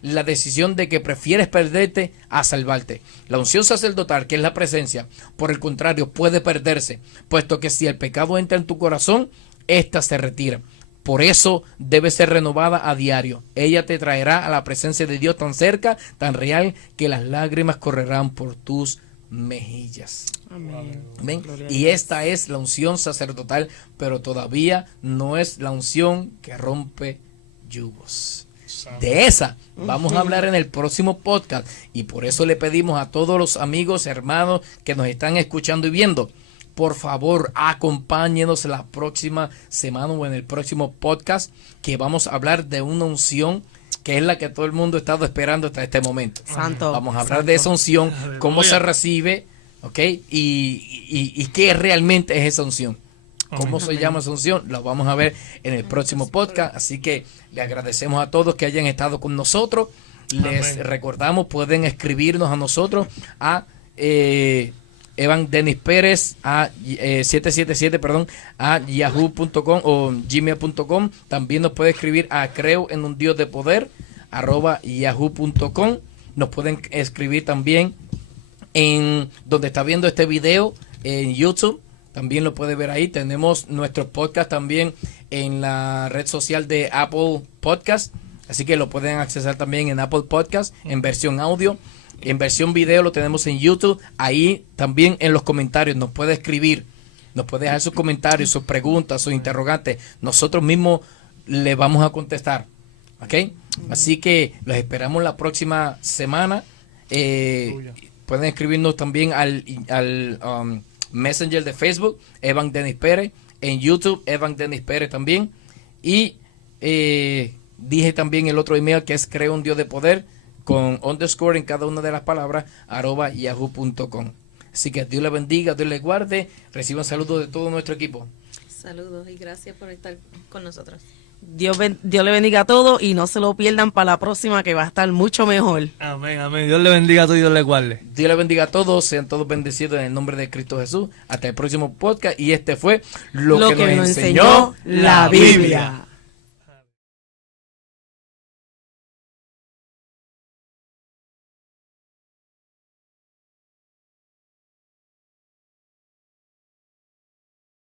la decisión de que prefieres perderte a salvarte. La unción sacerdotal, que es la presencia, por el contrario, puede perderse, puesto que si el pecado entra en tu corazón, ésta se retira. Por eso debe ser renovada a diario. Ella te traerá a la presencia de Dios tan cerca, tan real, que las lágrimas correrán por tus mejillas. Amén. ¿Ven? Y esta es la unción sacerdotal, pero todavía no es la unción que rompe yugos. De esa vamos a hablar en el próximo podcast, y por eso le pedimos a todos los amigos, hermanos que nos están escuchando y viendo, por favor, acompáñenos la próxima semana o en el próximo podcast, que vamos a hablar de una unción que es la que todo el mundo ha estado esperando hasta este momento. Santo. Vamos a hablar de esa unción, cómo se recibe, ¿ok? Y qué realmente es esa unción. ¿Cómo se llama esa unción? Lo vamos a ver en el próximo podcast. Así que le agradecemos a todos que hayan estado con nosotros. Les recordamos, pueden escribirnos a nosotros a Evan Denis Pérez a 777, a yahoo.com o gmail.com. También nos puede escribir a creo en un Dios de poder @yahoo.com. Nos pueden escribir también en donde está viendo este video en YouTube. También lo puede ver ahí. Tenemos nuestro podcast también en la red social de Apple Podcast. Así que lo pueden accesar también en Apple Podcast en versión audio. En versión video lo tenemos en YouTube. Ahí también en los comentarios nos puede escribir. Nos puede dejar sus comentarios, sus preguntas, sus interrogantes. Nosotros mismos le vamos a contestar. ¿Ok? Así que los esperamos la próxima semana. Pueden escribirnos también al Messenger de Facebook, Evan Denis Pérez. En YouTube, Evan Denis Pérez también. Y dije también el otro email, que es creo un Dios de poder, con underscore en cada una de las palabras, @yahoo.com. Así que Dios le bendiga, Dios le guarde. Reciban saludos de todo nuestro equipo. Saludos y gracias por estar con nosotros. Dios le bendiga a todos y no se lo pierdan para la próxima que va a estar mucho mejor. Amén, amén. Dios le bendiga a todos y Dios le guarde. Dios le bendiga a todos, sean todos bendecidos en el nombre de Cristo Jesús. Hasta el próximo podcast. Y este fue Lo que nos enseñó la Biblia.